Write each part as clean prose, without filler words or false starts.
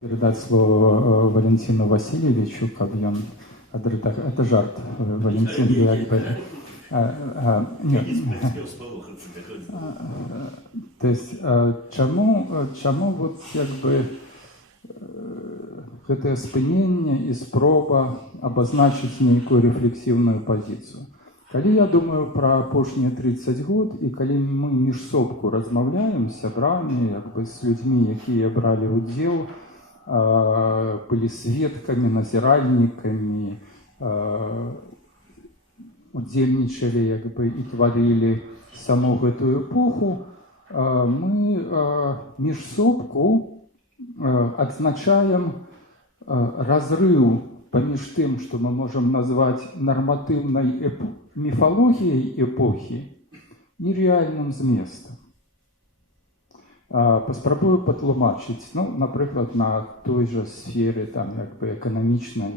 Передать слово Валентину Васильевичу, как он это жарт. Валентин якби. То есть, чому вот якби гэтае спыненне і спроба абазначыць нейкую рэфлексіўную пазіцыю. Калі я думаю пра апошнія 30 год і калі мы міжсобку размаўляем з сябрамі, якби з людзьмі, якія бралі ўдзел, былі сведкамі, назіральнікамі, удзельнічалі якби і тварылі саму гэтую эпоху, мы міжсобку адзначаем разрыў паміж тым, што мы можам назваць нарматыўнай міфалогіяй эпохі і рэальным зместам. Паспрабую патлумачыць, напрыклад, на той жа сферы там якби эканамічнай,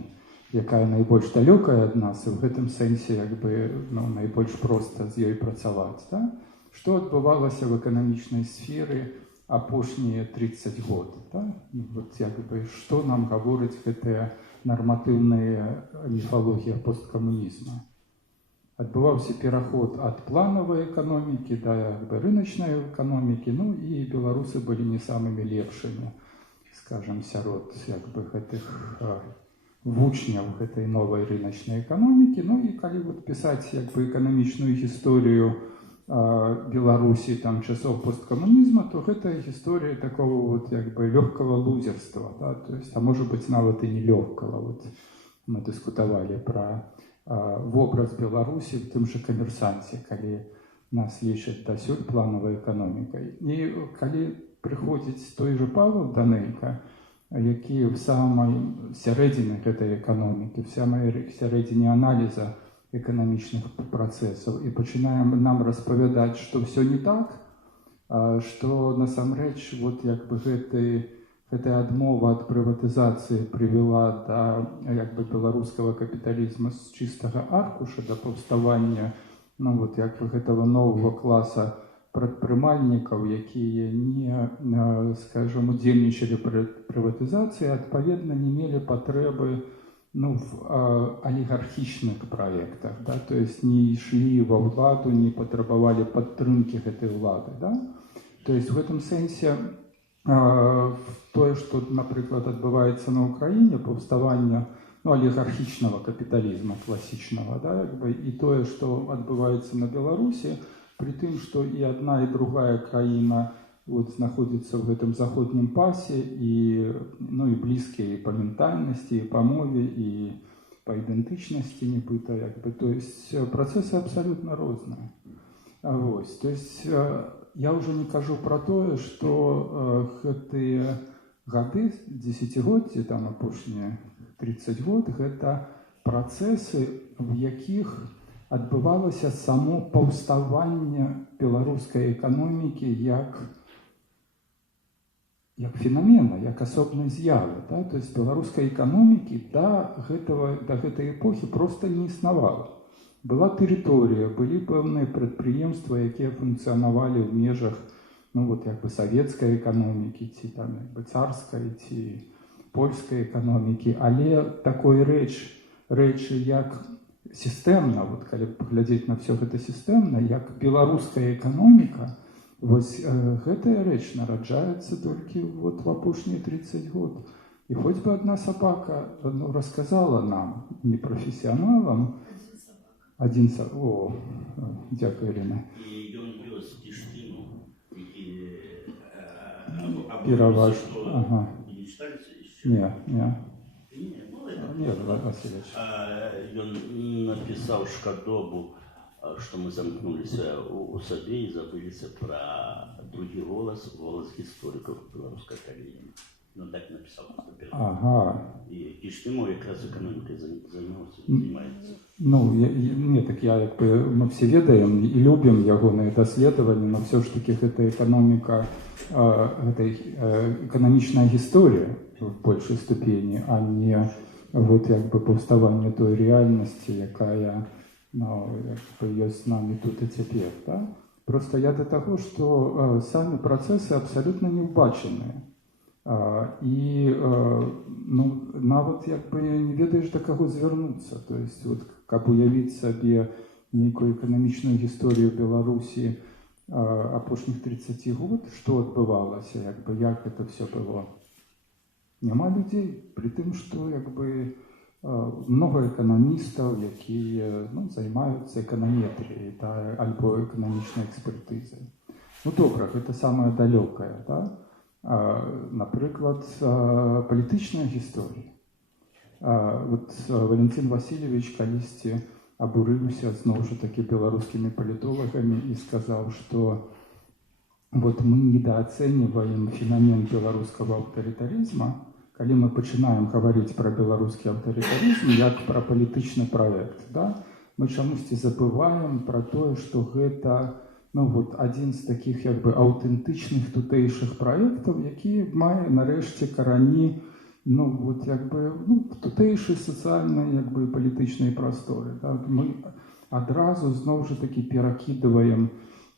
якая найбольш далёкая ад нас, і ў гэтым сэнсе якби найбольш проста з ёй працаваць. Да? Што адбывалася в эканамічнай сферы апошнія 30 год? Да? Вот, якби, што нам гаворыць гэтая нарматыўная міфалогія посткамунізма? Адбываўся пераход ад планавай эканомікі да рыначнай эканомікі, і беларусы былі не самымі лепшымі, скажам, сярод гэтых вучняў гэтай новай рыначнай эканомікі. І калі пісаць эканамічную гісторыю Беларусі часоў посткамунізма, то гэта гісторыя такого лёгкага лузерства, да? То есть, можа быць нават і не лёгкага. Мы дыскутавалі пра вобраз Беларусі в тым жа камерсанце, калі нас лічаць дасюль планавай эканомікай. І калі прыходзіць той жа Павел Данейка, які в самай сярэдзіне гэтай эканомікі, в самай сярэдзіне аналіза эканамічных працэсаў, і пачынаем нам распавядаць, што ўсё не так, што насамрэч гэтая адмова ад прыватызацыі прывяла да беларускага капіталізму з чыстага аркуша да паўставання гэтага новага класа прадпрымальнікаў, якія не, скажем, удзельнічалі пры прыватызацыі, адпаведна не мелі патрэбы в алігархічных праектах, да? То есть не ішлі ва ўладу, не патрабавалі падтрымкі гэтай улады. Да? То есть в гэтым сэнсе тое, што, напрыклад, адбываецца на Ўкраіне, паўставання алігархічнага капіталізма класічнага, да? І тое, што адбываецца на Беларусі, при тым, што і адна, і другая краіна знаходзіцца ў гэтым заходнім пасе і блізкія і па ментальнасці, і па мове, і па ідэнтычнасці нібыта. То есть працэсы абсалютна розныя. То есть я ўжо не кажу пра тое, што гэтыя гады, дзесяцігоддзі, апошнія 30 год, гэта працэсы, в якіх адбывалася само паўставанне беларускай эканомікі як феномена, як асобнай з'явы. Да? То есть беларускай эканомікі да гэтай эпохі проста не існавала. Была тэрыторыя, былі пэўныя прадпрыемствы, якія функцыянавалі ў межах савецкай эканомікі, ці царскай, ці польскай эканомікі, але такой рэчы як сістэмна, калі паглядзець на все гэта сістэмна, як беларуская эканоміка, гэтая рэч нараджаецца толькі в апошнія 30 год. І хоць бы адна сабака расказала нам, непрафесіяналам, дякую, Ірина. І ён вёз Кіштыну, які пераважна. Не читаліся яшчэ? Не, Васильевич. Ён напісаў шкадобу, што мы замкнуліся у сабе і забыліся пра другі голас гісторыкаў беларускай акадэміі. Так напісаў. І Кіштыму якраз эканомікай займаецца. Мы все ведаем і любім ягоныя даследаванні, но все ж таки гэта эканоміка, гэта эканамічная гісторыя в большай ступені, а не паўставанне той рэальнасці, якая ёсць з намі тут і цяпер. Просто я да таго, што самі працэсы абсалютна не ўбачаныя. І ну, нават як бы не ведаеш да каго звярнуцца. То есть, вот, каб уявіць сабе нейкую эканамічную гісторыю Беларусі апошніх 30 год, што адбывалася, як бы, як это все было. Няма людзей, пры тым, што як бы много эканамістаў, якія ну, займаюцца эканаметрыяй, да, альбо эканамічнай экспертызай. Ну добра, гэта самае далёкае, да? Напрыклад, палітычная гісторыя. Вот Валентин Васильевич калісьці абурыўся зноў жа такі беларускімі палітолагамі і сказаў, што вот мы недооцениваем феномен беларускага аўтарытарызма, калі мы пачынаем гаварыць пра беларускі аўтарытарызм як пра палітычны праект. Да? Мы чамусьці забываем пра тое, што гэта ну, вот, адзін з такіх як бы аўтэнтычных тутэйшых праектаў, які мае нарэшце карані ну, вот, як бы, ну, тутэйшай сацыяльнай як бы, палітычнай прасторы. Да? Мы адразу зноў жа такі перакідваем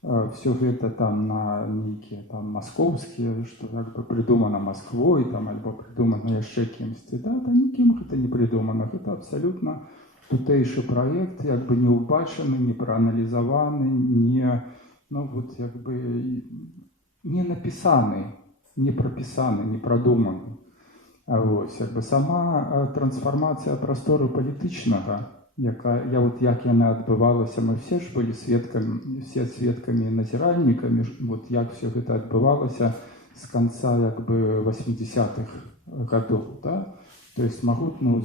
все гэта там на нейкія там маскоўскія, што як бы прыдумана Масквой там, альбо прыдумана яшчэ кімсьці. Да? Та нікім гэта не прыдумана. Гэта абсалютна тутэйшы праект, як бы не ўбачаны, не прааналізаваны, не ну, вот, як бы, не напісаны, не прапісаны, не прадуманы. Вось, як бы, сама трансфармацыя прастору палітычнага, вот, як яна адбывалася, мы все ж былі сведкамі і назіральнікамі, вот, як все гэта адбывалася з канца як бы, 80-х гадоў. Да? То есть магутны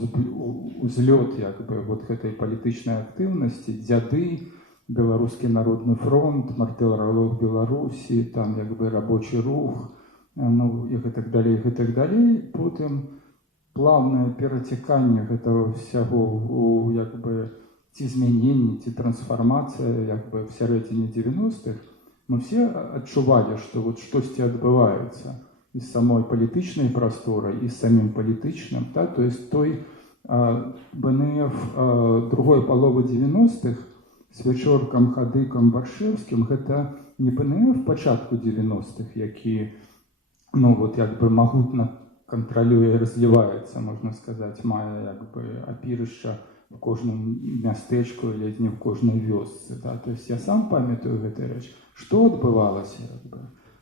узлёт як бы, вот, гэтай палітычнай актыўнасці, дзяды, Беларускі народны фронт, мартыралог Беларусі, там як бы рабочы рух, ну і гэтак далей. Потым плавнае перацяканне гэтага ўсяго у як бы ці змяненне, ці трансфармацыя як бы в сярэдзіне 90-х. Мы все адчувалі, што вот штосьці адбываецца і з самой палітычнай прасторай, і з самім палітычным. Да? То есть той БНФ другой паловы 90-х з Вечоркам, Хадыкам, Баршэўскім, гэта не БНФ пачатку 90-х, які, ну, вот, як бы магутна кантралюе і разліваецца, можна сказаць, мае, як бы, апірышча в кожным мястэчку, ледзь не в кожнай вёсцы, да? То есть я сам памятаю гэтую рэч. Што адбывалася, як бы?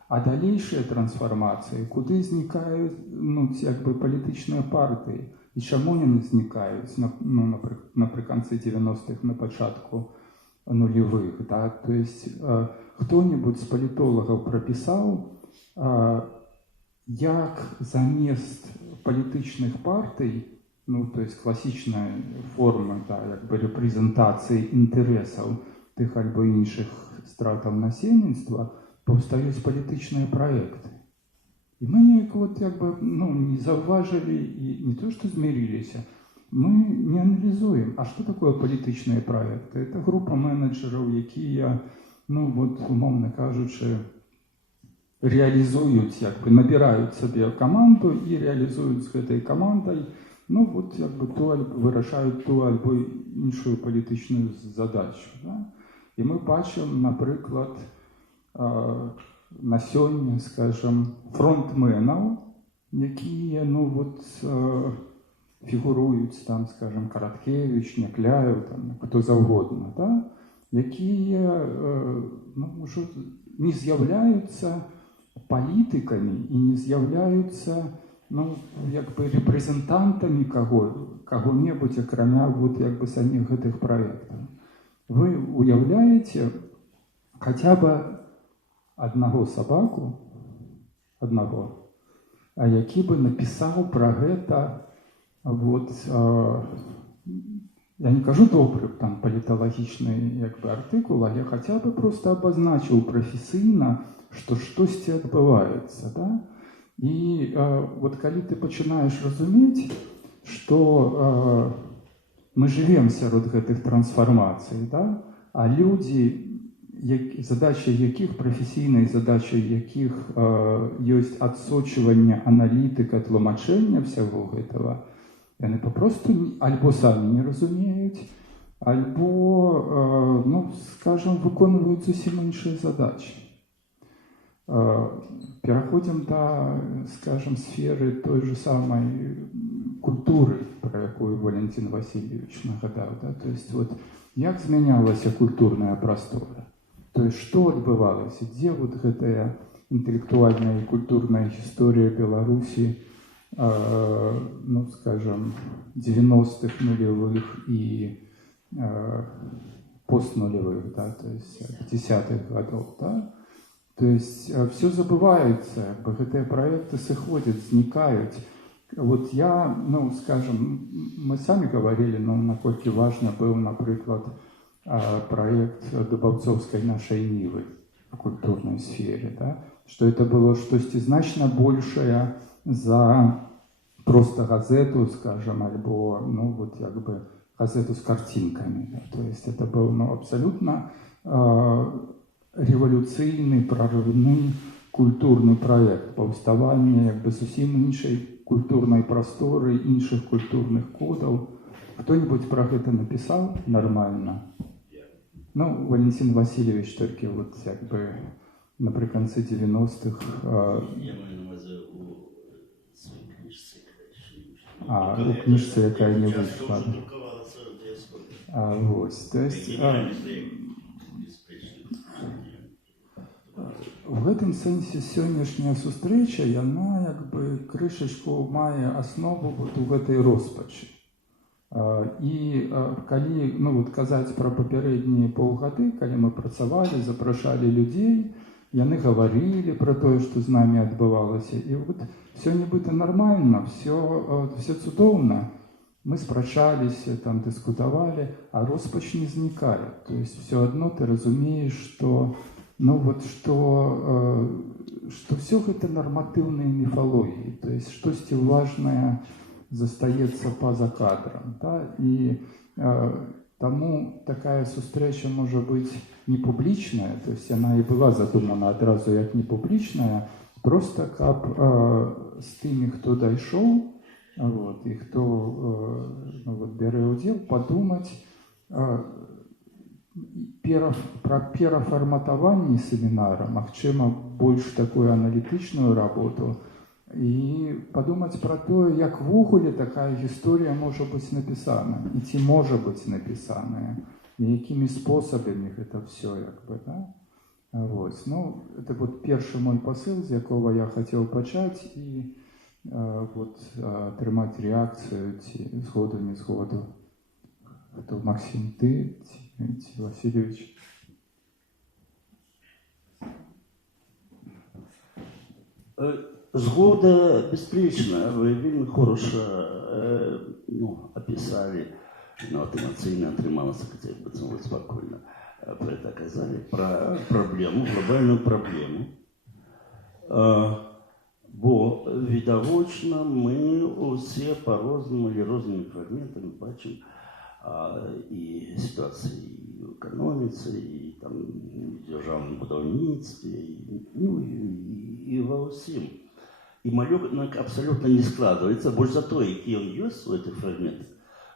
А далейшыя трансфармацыі, куды знікаюць, ну, як бы, палітычныя партыі, і чаму яны знікаюць, ну, напрыканцы 90-х, на пачатку нулевых, да, то есть кто-нибудь з палітолагаў прапісаў, як замест палітычных партый, ну, то есть класічная форма, да, як бы рэпрэзентацыі інтарэсаў тых альбо іншых стратаў насельніцтва, паўстаюць палітычныя праекты. І мы неяк вот, як бы, ну, не заўважылі і не то, што змірыліся, мы не аналізуем, а што такое палітычныя праекты? Это група менеджераў, якія, ну, вот, умоўна кажучы, реалізуюць, як бы, набіраюць сабе каманду і реалізуюць з гэтай камандай, ну, вот, як бы, вырашаюць ту альбо іншую палітычную задачу. Да? І мы бачым, напрыклад, на сёння, скажем, фронтменаў, якія, ну, вот, фігуруюць, там, скажем, Караткевич, Някляев, там, хто заўгодна, да? Якія, ну, ўжо не з'яўляюцца палітыкамі і не з'яўляюцца, ну, як бы рэпрэзентантамі каго-небудзь, акрамя вот, як бы саміх гэтых праектаў. Вы уяўляеце хаця бы аднаго сабаку, які бы напісаў пра гэта вот, я не кажу добры там паліталагічны як бы артыкул, але хаця бы просто абазначыў прафесійна, што штосьці адбываецца, да? І вот калі ты пачынаеш разумець, што мы жывем сярод гэтых трансфармацый, да? А людзі, задачай якіх, прафесійнай задачай якіх ёсць адсочванне, аналітыка, тлумачэння всяго гэтага, яны папросту альбо самі не разумеюць, альбо, ну, скажем, выконваюць зусім іншыя задачы. Пераходзім да, скажем, сферы той же самой культуры, про якую Валентин Васильевич нагадаў. Да? То есть вот як змянялася культурная прастора? То есть што адбывалася? Дзе вот гэтая інтэлектуальная і культурная гісторыя Беларусі, ну, скажем, 90-х нулевых и постнулевых, да, то есть 50-х годов, да? То есть все забывается, гэтыя проекты сыходят, зникают. Вот я, ну, скажем, мы сами говорили, ну, наколькі важно был, например, проект Дубовцовской нашей Нивы в культурной сфере, да? Что это было что-то значно большее за просто газету, скажем, альбо, ну, вот, как бы, газету с картинками. Да? То есть это был, ну, абсолютно революційний, прорывний культурний проєкт повставання якби зовсім іншої культурної простори, інших культурних кодів. Хто-нибудь про це написав нормально? Ну, Валентин Васильевич тільки от якби наприкінці 90-х. Я маю на увазі у своїй книжці. У книжці, яка не вийшла. Часто вже друкувалася в діаспорі. Ось, то есть... Генеральний проєкт. В гэтым сэнсе сённяшняя сустрэча, яна як бы крышачку мае аснову вот у гэтай роспачы. І калі, ну, вот казаць пра папярэднія паўгады, калі мы працавалі, запрашалі людзей, яны гаварылі пра тое, што з намі адбывалася. І вот всё нібыта нармальна, всё цудоўна. Мы спрачаліся, там дыскутавалі, а роспач не знікае. То есть всё адно ты разумееш, што ну вот что все гэта нарматыўныя міфалогіі, то есть штосьці важнае застаецца па-за кадрам, да? І таму такая сустрэча можа быць не публічная, то есть яна і была задумана адразу як не публічная, просто каб з тымі, хто дайшоў, вот, і хто ну, вот, бярэ ўдзел, падумаць пра перафарматаванне семінара, магчыма, больш такую аналітычную работу і падумаць пра тое, як ввогуле такая гісторыя можа быць напісана, і ці можа быць напісаная, і якімі спосабамі гэта ўсё, як бы, да? Вось, ну, это вот першы мой пасыл, з якога я хацеў пачаць, і вот атрымаць рэакцыю, ці згоду, не згоду. Это Максим, ты, Тимофей Васильевич. Згода безпечна. Ви вельми хорошо описали, от емоційно отрималося, хоча б це ви спокійно про це казали, про проблему, глобальну проблему. Бо відовочно ми усі по-розному і різними фрагментами бачимо і ситуації і в економіці, і там в державному будівництві, і во всім. І малюнок абсолютно не складывается, больше за то, який он есть в этих фрагментах,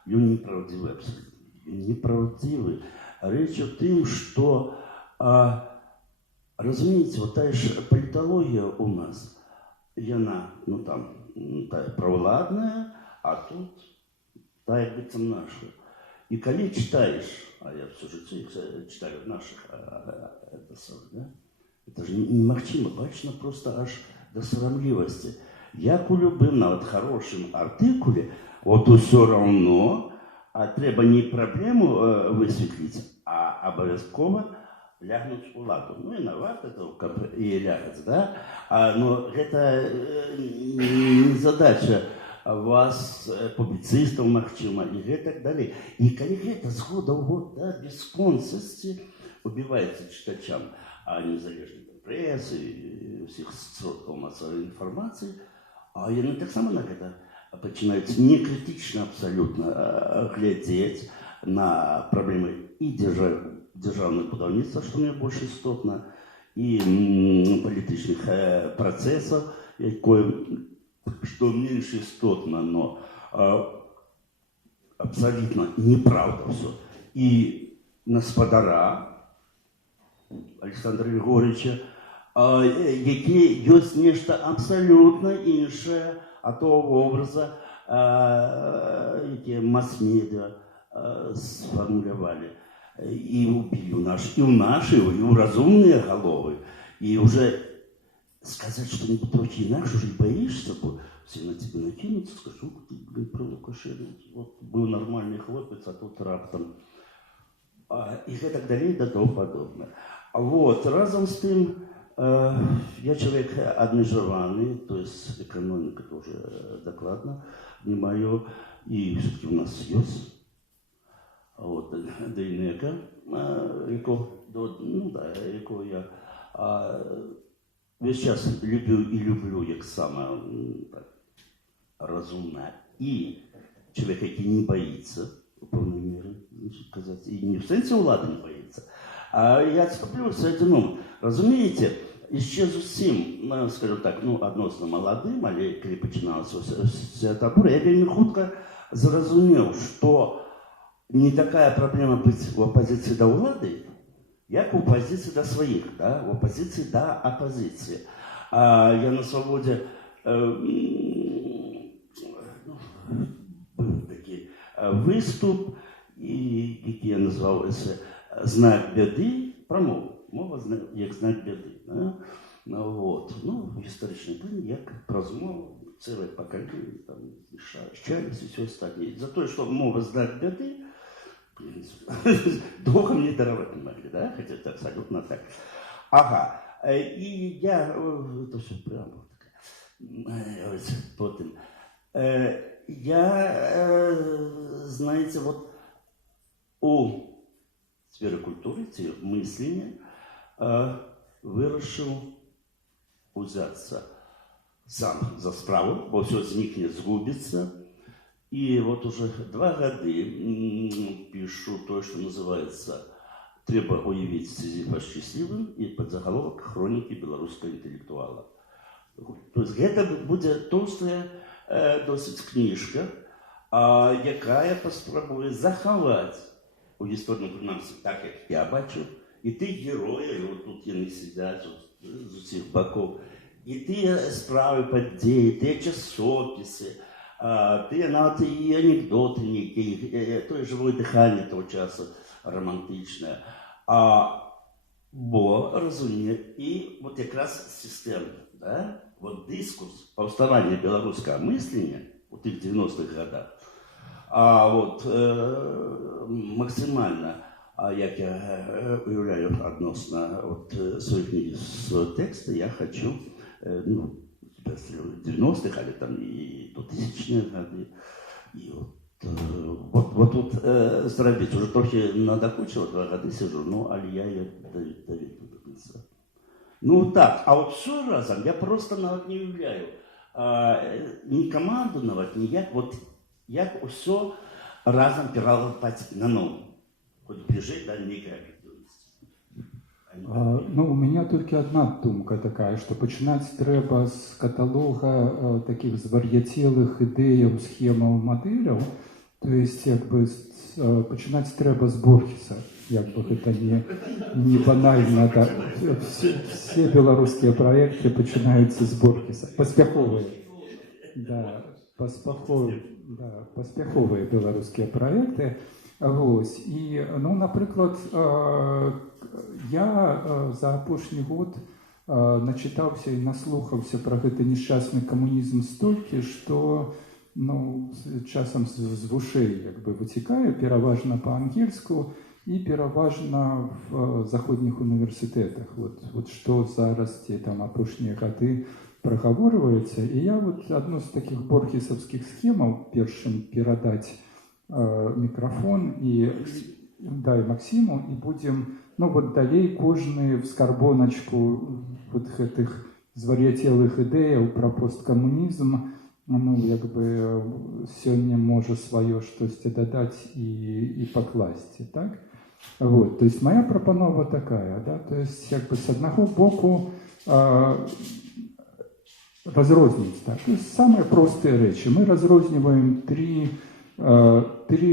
он неправдивый абсолютно. Неправдивый. Речь о том, что, разумеете, вот та же политология у нас, и она, ну там, та провладная, а тут та, як бы там наша. И когда читаешь, а я все же читаю наших, это же немагчыма, бачно просто аж до соромливости. Як у любым, нават хорошим артикуле, вот все равно, треба не проблему высветлить, а обовязково лягнуть у ладу. Ну и на варт это и лягать, да? Но это не задача вас, публицистов, магчыма, и так далее. И когда это с года в год, да, бесконцности убивается читачам, незалежной прессы, всех сродков массовой информации, а яны так само на это начинают некритично абсолютно глядеть на проблемы и державного будівництва, что мне больше істотно, и политичных процессов, что меньше істотно, но абсолютно неправда все. И господара Александра Григорьевича які ёсць нешта абсалютна іншае ад того вобраза, які мас-медыа сфармулявалі і ў нашы, і ў разумныя галовы. І уже сказаць што-нибудь трохі інакш уже боишься, бо все на тебе накинутся, скажу, ты, блин, про Лукашенко, вот был нормальный хлопец, а тут раптом. И так далее, до того подобное. Вот, разом с тем, я человек адмежаваны, то есть экономика тоже докладно внимаю, и все-таки у нас есть вот, ДНК, яку я весь час люблю, як саме так, разумна. І чоловік, який не боїться, у певної міри, казати, і не в сенсі влади не боїться, а я схоплюся цим. Розумієте, і ще зовсім, скажімо так, відносно молодим, але коли починалося вся та буря, я вельми хутко зрозумів, що не така проблема бути в опозиції до влади, як в опозиції до своїх, да? В опозиції до опозиції. Я на свободі був такий виступ, який я назвав «Знак біди», про мову. Мова як знак біди. Да? Вот. Історичний план, як про змову, ціле покоління, там, щались і все остальне. За те, що мова знак біди, долго мне даровать не могли, да? Хотя это абсолютно так. Ага. И я... Это все прямо такая... Потом. Я, знаете, вот у сферы культуры, мышления, вырашил взяться сам за справу, бо все з них не згубится. И вот уже 2 года пишу то, что называется «Треба уявить Сизифа счастливым» и подзаголовок «Хроники белорусского интеллектуала». То есть это будет толстая досить книжка, якая поспробує заховати у історичному фінансі, так як я бачу, і ті герої, і от тут вони сидять з усіх боків, і ті справи події, ті часописи, навіть і анекдоти ніякі, то живое дихання того часу романтичне. Бо, розуміє, і от якраз система, да? Вот дискурс повставання білоруського мислення у тих 90-х годах, максимально, як я уявляю відносно своїх книг з тексту, я хочу, в 90-х, але там і до 2000-х годів, і вот тут зробити, вже трохи надокучило, 2 роки сижу, але я її доведу до кінця. Так, а от все разом я просто навіть не уявляю, ні команду навіть, ніяк, як все разом перелопати на нову, хоч ближей до некої об'єктивності. У меня только одна думка такая, что починать треба з каталога таких звар'ятілих ідеїв, схемаў, моделей, то есть починать треба з Борхеса, як бы это не банально, так. Все белорусские проекты починаются с Борхеса, поспяховые. Да, поспяховые белорусские проекты. І, наприклад, я за апошні год начитаўся і наслухаўся про гэты несчастны камунізм столькі, што часам з вушэй выцікаю, пераважна па-ангельску і пераважна в заходніх універсітэтах. Вот што зараз ці там апошнія гады прагаворваецца. І я адну з такіх борхесаўскіх схемаў першым перадаць мікрафон і Максіму, і будзем далей кожны в скарбоначку гэтых звар'яцелых ідэяў пра посткамунізм сёння можа сваё штосьці дадаць і пакласці, так? То есть моя прапанова такая, да, то есть с аднаго боку разрозніць, так, то есть самыя простыя рэчы. Мы разрозніваем три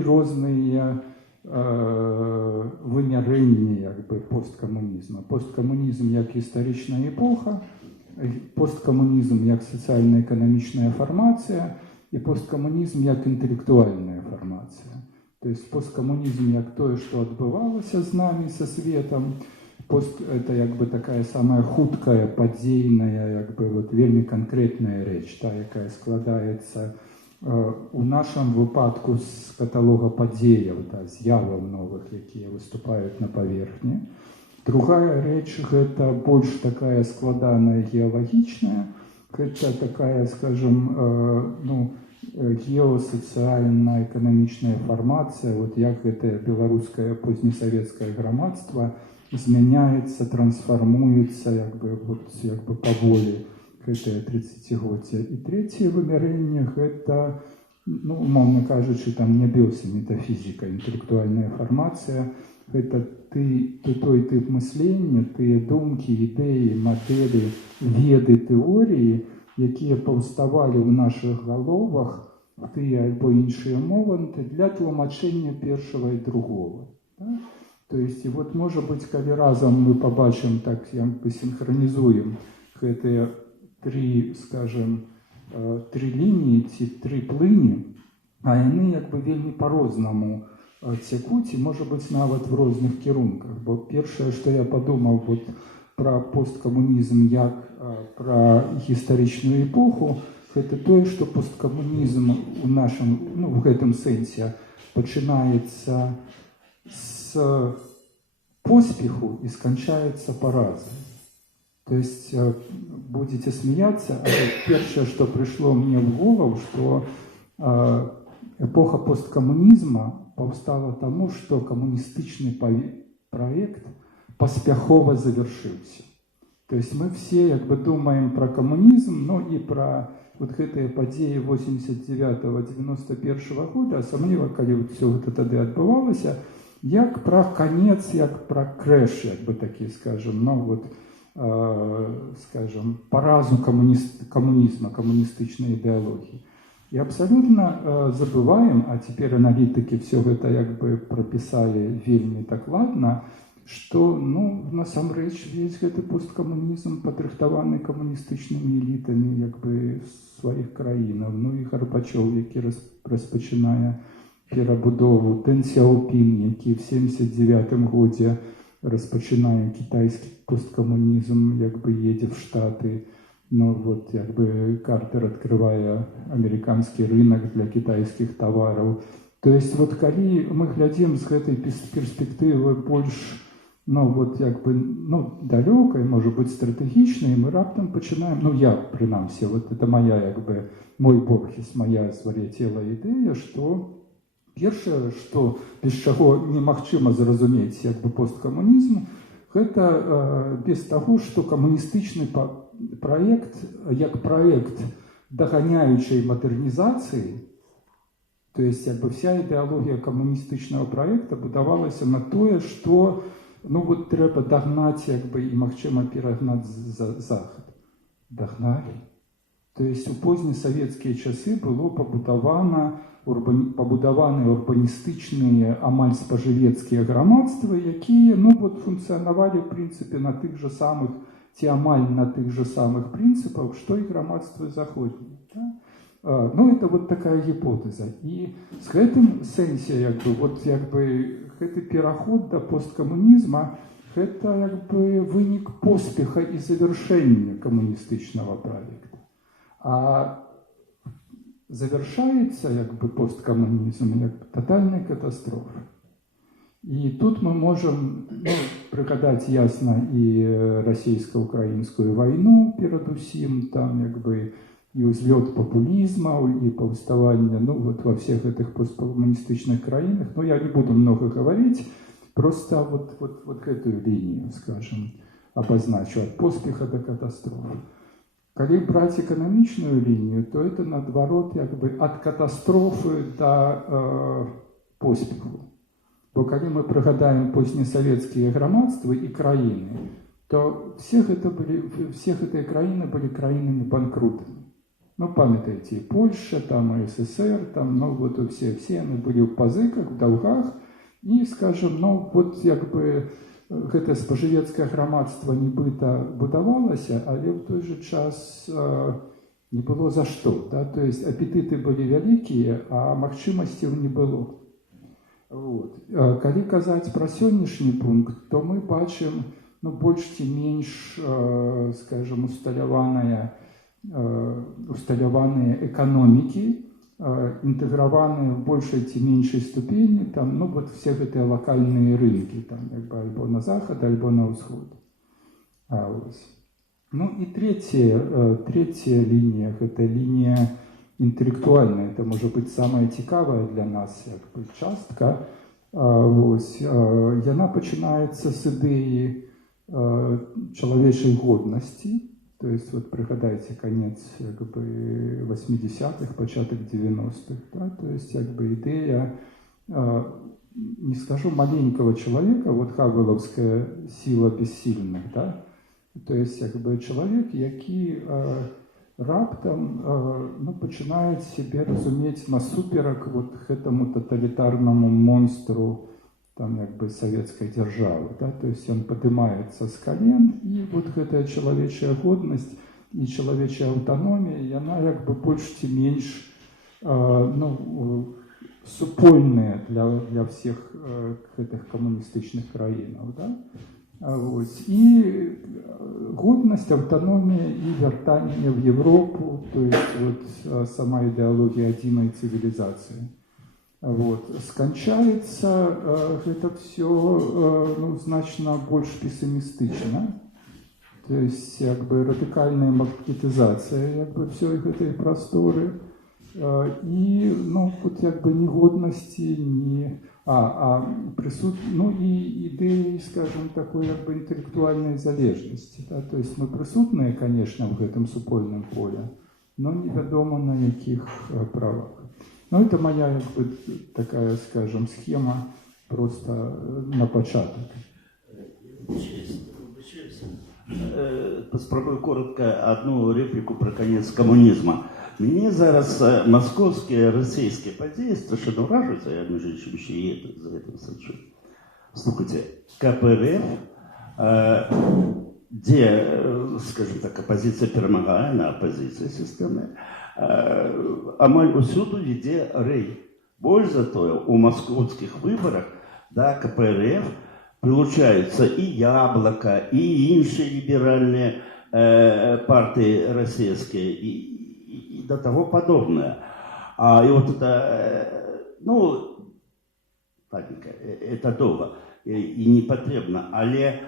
розныя вымярэнне як бы посткамунізма. Посткамунізм як гістарычная эпоха, посткамунізм як сацыяльна-эканамічная фармацыя і посткамунізм як інтэлектуальная фармацыя. То есть посткамунізм як тое, што адбывалася з намі, са светам, это як бы такая самая хуткая, падзейная, як бы вот вельмі канкрэтная рэч, та, якая складаецца у нашым выпадку з каталога падзеяў, да, з'яваў новых, якія выступаюць на паверхні. Другая рэч – гэта больш такая складаная геалагічная, гэта такая, скажем, геосацыяльна-эканамічная фармацыя, вот як гэтае беларускае познесавецкае грамадства змяняецца, трансфармуецца як бы паволі гэтае 30-годдзе. І трэцяе вымярэнне – гэта, умоўна кажучы, там не біосаметафізіка, інтэлектуальная фармацыя, гэта той тып мыслення, тыя думкі, ідэі, мадэлі, веды, тэорыі, якія паўставалі ў нашых галовах, тыя альбо іншыя моманты для тлумачэння першага і другого. Да? То есть, і вот, можа быць, калі разам мы пабачым, так, як бы синхронізуем гэтыя три, скажем, три лініі ці три плыні, а яны як бы вельмі по-рознаму цякуць, і, можа быць, нават в розных кірунках. Бо першае, што я падумаў вот пра посткамунізм як пра гістарычную эпоху, гэта тое, што посткамунізм у нашым, в гэтым сэнсе пачынаецца з поспеху і сканчаецца паразай. То есть, будете смеяться, але першае, што прыйшло мне в голову, што эпоха посткамунізма паўстала таму, што камуністычны праект паспяхова завершыўся. То есть мы все як бы думаем про камунізм, і про вот гэтыя падзеі 89-91 года, асабліва калі все гэта тады адбывалася, як про канец, як про крэш, як бы такі, скажем, скажем, паразу камунізма, камуністычнай ідэалогіі. І абсолютно забываем, а теперь аналитики все это як бы прописали вельмі так ладно, что, насамрэч, весь гэты посткамунізм падрыхтаваны камуністычнымі элітамі як бы сваіх краінаў. І Гарбачоў, які распачынае перабудову, Дэн Сяопін, які в 79-м годзе распачынае кітайскі посткамунізм, як бы едзе в Штаты. Як бы Картер открывая американский рынок для китайских товаров. То есть, вот калі мы глядзім з гэтай перспектывы больш, як бы, далёкай, может быть, стратэгічнай, мы раптам пачынаем, я, прынамсі, вот это моя, як бы, мой Борхес, моя звар'яцелая ідэя, што першае, што без чаго немагчыма зразумець, як бы, посткамунізм, гэта без таго, што камуністычны проект, як проект доганяючай модернизации, то есть як бы вся идеология коммунистичного проекта будавалася на тое, что трэба догнать, як бы, и магчыма перагнаць Захад. Догнали. То есть у позднесоветские часы было пабудаваны урбаністычныя амаль спажывецкія грамадствы, якія функцыянавалі в принципе на тых же самых ці амаль на тых же самых прынцыпах, што і грамадствы заходнія. Да? Это вот такая гіпотэза. І з гэтым сэнсе, як бы, гэты пераход да посткамунізма, гэта як бы вынік поспеха і завяршэння камуністычнага праекта. А завершаецца, як бы, посткамунізм як тотальная катастрофа. И тут мы можем пригадать ясно и российско-украинскую войну перадусім, там як бы и узлет популизма, и повставание, во всех этих посткоммунистичных краинах. Но я не буду много говорить, просто вот эту линию, скажем, обозначу, от поспеха до катастрофы. Калі брать экономичную линию, то это, наоборот, як бы от катастрофы до поспеху. Бо калі мы прыгадаем позднесоветские грамадствы и краіны, то все гэтыя краіны были краінамі банкрутамі. Памятаеце, и Польша, там, и СССР, там, все они были в пазыках, в долгах, І, скажем, ну, вот як бы гэта спажывецкае грамадства нібыта будавалася, але ў той жа час не было за што. Да? То есть апетыты былі вялікія, а магчымасцяў не было. Вот. Калі казаць пра сённяшні пункт, то мы бачым ну, больш ці менш, скажем, усталяваныя эканомікі, інтэграваныя в большай ці меншай ступені, там, ну, вот все гэтыя лакальныя рынкі, там, як бы, альбо на захад, альбо на ўсход. Ну і третья лінія, гэта лінія інтэлектуальная, это можа быць самая цікавая для нас, як бы, частка. Яна пачынаецца з ідэі чалавечай годнасці. То есть, вот пригадайте конец как бы 80-х, початок 90-х. Да? То есть, как бы идея, не скажу маленького человека, вот хавеловская сила бессильных, да? То есть, как бы человек, який раптом ну, починає себе розуміти насуперек вот этому тоталитарному монстру там, якби, советской державы, да? То есть он поднимается с колен, и вот эта человечья годность и человечья автономия, она якби больше ці меньш ну, супольная для всех этих коммунистичных краинов, да? И годность, автономия и вертание в Европу, то есть вот сама идеология единой цивилизации. Вот. Скончается это все ну, значно больше пессимистично. То есть как бы радикальная маркетизация как бы, всей этой просторы. И ну, вот, как бы, негодности, ну, и идеи, скажем, такой как бы, интеллектуальной залежности. Да? То есть мы присутные, конечно, в этом супольном поле, но неведомо на яких правах. Ну, это моя как бы, такая, скажем, схема просто на початок. Спробую коротко одну репліку про конец комунізму. Мені зараз московські, російські події страшенно вражуються, я, между іншим, ще і за це саджу. Слухайте, КПРФ, где, скажем так, оппозиция перемагає на оппозиции системной, амаль усюду везде рей. Больше того, у московских выборах, да, КПРФ прилучаются и Яблоко, и іншие либеральные партии российские, и до того подобное. И вот это, ну, ладненько, это долго и не потребно, але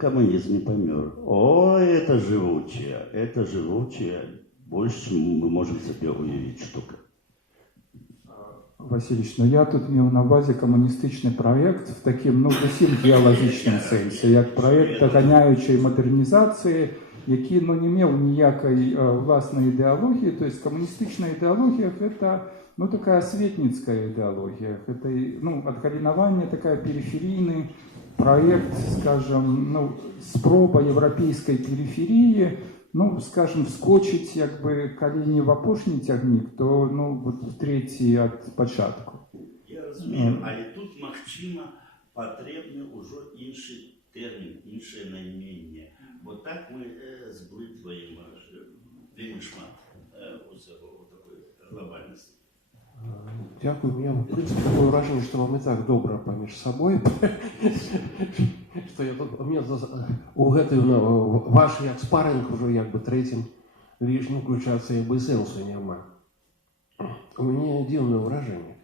коммунизм не помер. О, это живучее, больше, чем мы можем себе уявить штука. Васильевич, ну я тут меў на увазі камуністычны праект в такім, ну, зусім геалагічным сэнсе, як праект аганяючай мадэрнізацыі, які, ну, не меў ніякай власнай ідэалогіі, то есть камуністычная ідэалогія гэта, ну, такая асветніцкая ідэалогія, гэта, ну, адгалінаванне, такая периферійны праект, скажем, ну, спроба еўрапейскай периферии, ну, скажем, вскочить, как бы, калі не в апошні цягнік, то, ну, вот в третий от початку. Я разумею, але тут, магчыма, патрэбны ўжо іншы тэрмін, іншае найменне. Вот так мы зблытваем вельмі шмат усяго такой глобальнасці. Дякую. У меня, в принципе, такое выражение, что вам и так добро помеж собой. Что я тут, у меня у гэтай ваш як спарринг уже як бы третьим лишним включаться як бы сенсу няма. У меня дивное выражение.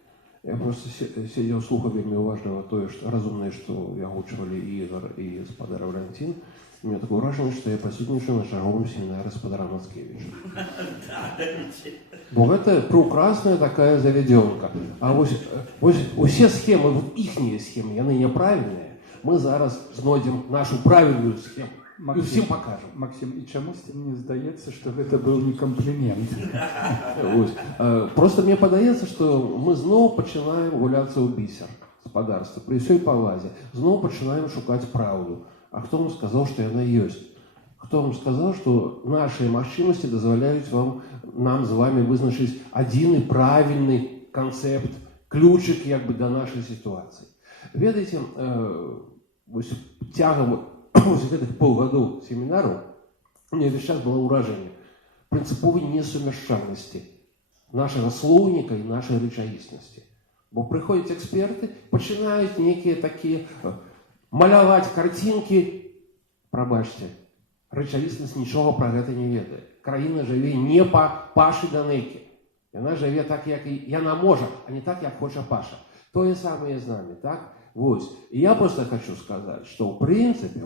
Я просто сидел слухал вельмі уважного тое, что разумное, что агучвалі і Ігор, і спадар Валентин. У меня такое выражение, что я присутнічаю на чарговым семинаре спадара Мацкевича. Бо гэта прекрасная такая заведёнка. А вось усе схемы, вот іхнія схемы, яны няправільныя. Мы зараз знойдзем нашу правильную схему и всем покажем. Максим, и чамусьці мне здаецца, что это был не комплимент. Просто мне падаецца, что мы зноў пачынаем гуляцца ў бісер спадарства. При ўсёй павазе. Зноў пачынаем шукаць праўду. А кто вам сказал, что она есть? Кто вам сказал, что наши мажчынасці дазваляюць нам с вами вызначыць адзіны правильный концепт ключик як бы да нашай сітуацыі. Ведаеце, цягам гэтых паўгадоў семінараў у меня весь час было ўражанне прынцыповай несумяшчальнасці нашага слоўніка і нашай рэчаіснасці. Бо прыходзяць эксперты, пачынаюць нейкія такія маляваць карцінкі. Прабачце, рэчаіснасць нічога пра гэта не ведае. Краіна жыве не па Пашы Данэйкі. Яна жыве так, як яна можа, а не так, як хоча Паша. Тое самае з намі, так? Вось. І я просто хочу сказаць, што ў прынцыпе,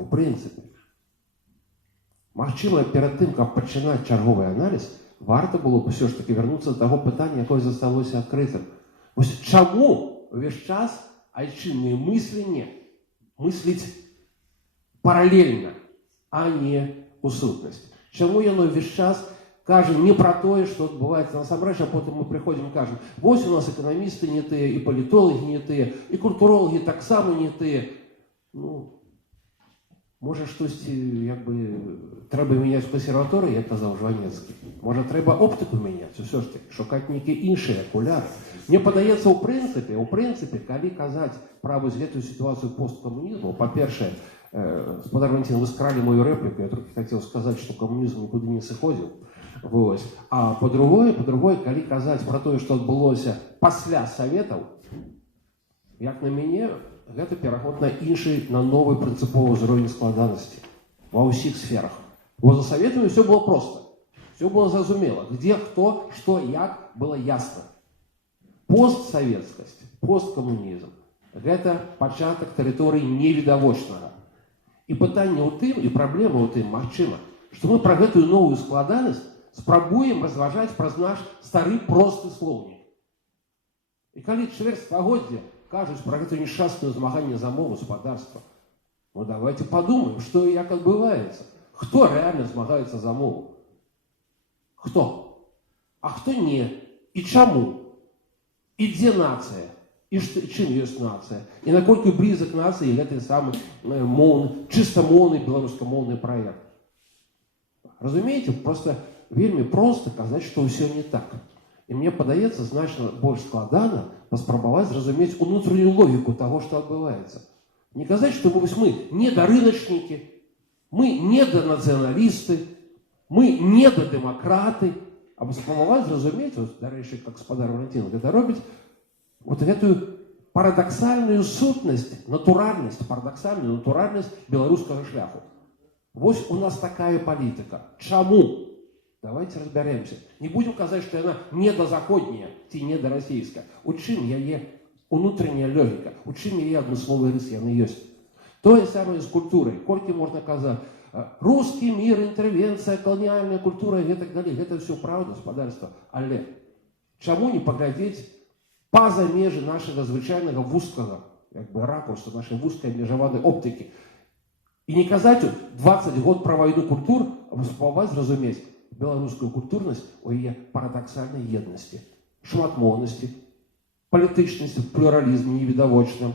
магчыма, перад тым, каб пачынаць чарговы аналіз, варта было б ўсё ж таки вярнуцца да таго пытання, якое засталося адкрытым. Вось чаму увесь час айчыннае мысленне мысліць паралельна, а не ў сутнасць? Чаму яно ўвесь час кажа не пра тое, што адбываецца насамрэч, а потым мы прыходзім і кажам, вось у нас эканамісты не тыя, і палітолагі не тыя, і культуролагі таксама не тыя. Ну, можа, штосьці, як бы, трэба мяняць кансерваторыі, як казаў Жванецкі. Можа, трэба оптыку мяняць, усё ж таки, шукаць нейкія іншыя акуляры. Мне падаецца, ў прынцыпе, калі казаць пра вось гэтую сітуацыю посткамунізму, па-першае, гаспадар Валентин, вы скралі мою рэпліку, я толькі хацеў сказаць, што камунізм нікуды не сыходзіў. Вось. А по-другое, калі казаць пра тое, што адбылося пасля Саветаў, як на мяне, гэта пераход на іншы, на новы прынцыповы ўзровень складанасці ва ўсіх сферах. Бо за Саветамі все было проста. Все было зразумела. Где, хто, што, як, было ясна. Постсавецкасць, посткамунізм – гэта пачатак тэрыторыі невідавочнага. І пытанне ў тым, і праблема ў тым, магчыма, што мы пра гэтую новую складанасць спрабуем разважаць праз наш стары просты слоўнік. І калі чвэрць стагоддзя кажуць пра гэта нешчаснае змаганне за мову гаспадарства, ну давайте падумаем, што і як адбываецца. Хто рэальна змагаецца за мову? Хто? А хто не? І чаму? І дзе нацыя? І чым ёсць нацыя? І наколькі блізак нацыі гэты самы моўны, чыста моўны беларускамоўны праект? Разумееце, просто вельмі проста казаць, што ўсё не так. І мне падаецца, значна больш складана паспрабаваць зразумець унутраную логіку таго, што адбываецца. Не казаць, што мы недарыначнікі, мы неданацыяналісты, мы недадэмакраты, а паспрабаваць зразумець, дарэчы, як гаспадар Валентин гэта робіць, вот гэтую парадаксальную сутнасць, парадаксальную натуральнасць беларускага шляху. Вось у нас такая палітыка. Чаму? Давайте разберемся. Не будем казаць, што яна недазаходняя ці недарасійская. У чым яе унутраняя логіка? У чым яе адмысловыя рысы яны ёсць? Тое самае з культурай. Колькі можна казаць? Рускі мір, інтэрвенцыя, каланіяльная культура і так далей. Гэта ўсё праўда, гаспадарства. Але чаму не паглядзець па-за межы нашага звычайнага вузкага, як бы ракурса, нашай вузкай абмежаванай оптыкі? І не казаць 20 год пра вайну культур, а спрабаваць зразумець беларускую культурнасць у яе парадаксальнай еднасці, шматмоўнасці, палітычнасці, плюралізме невідавочным,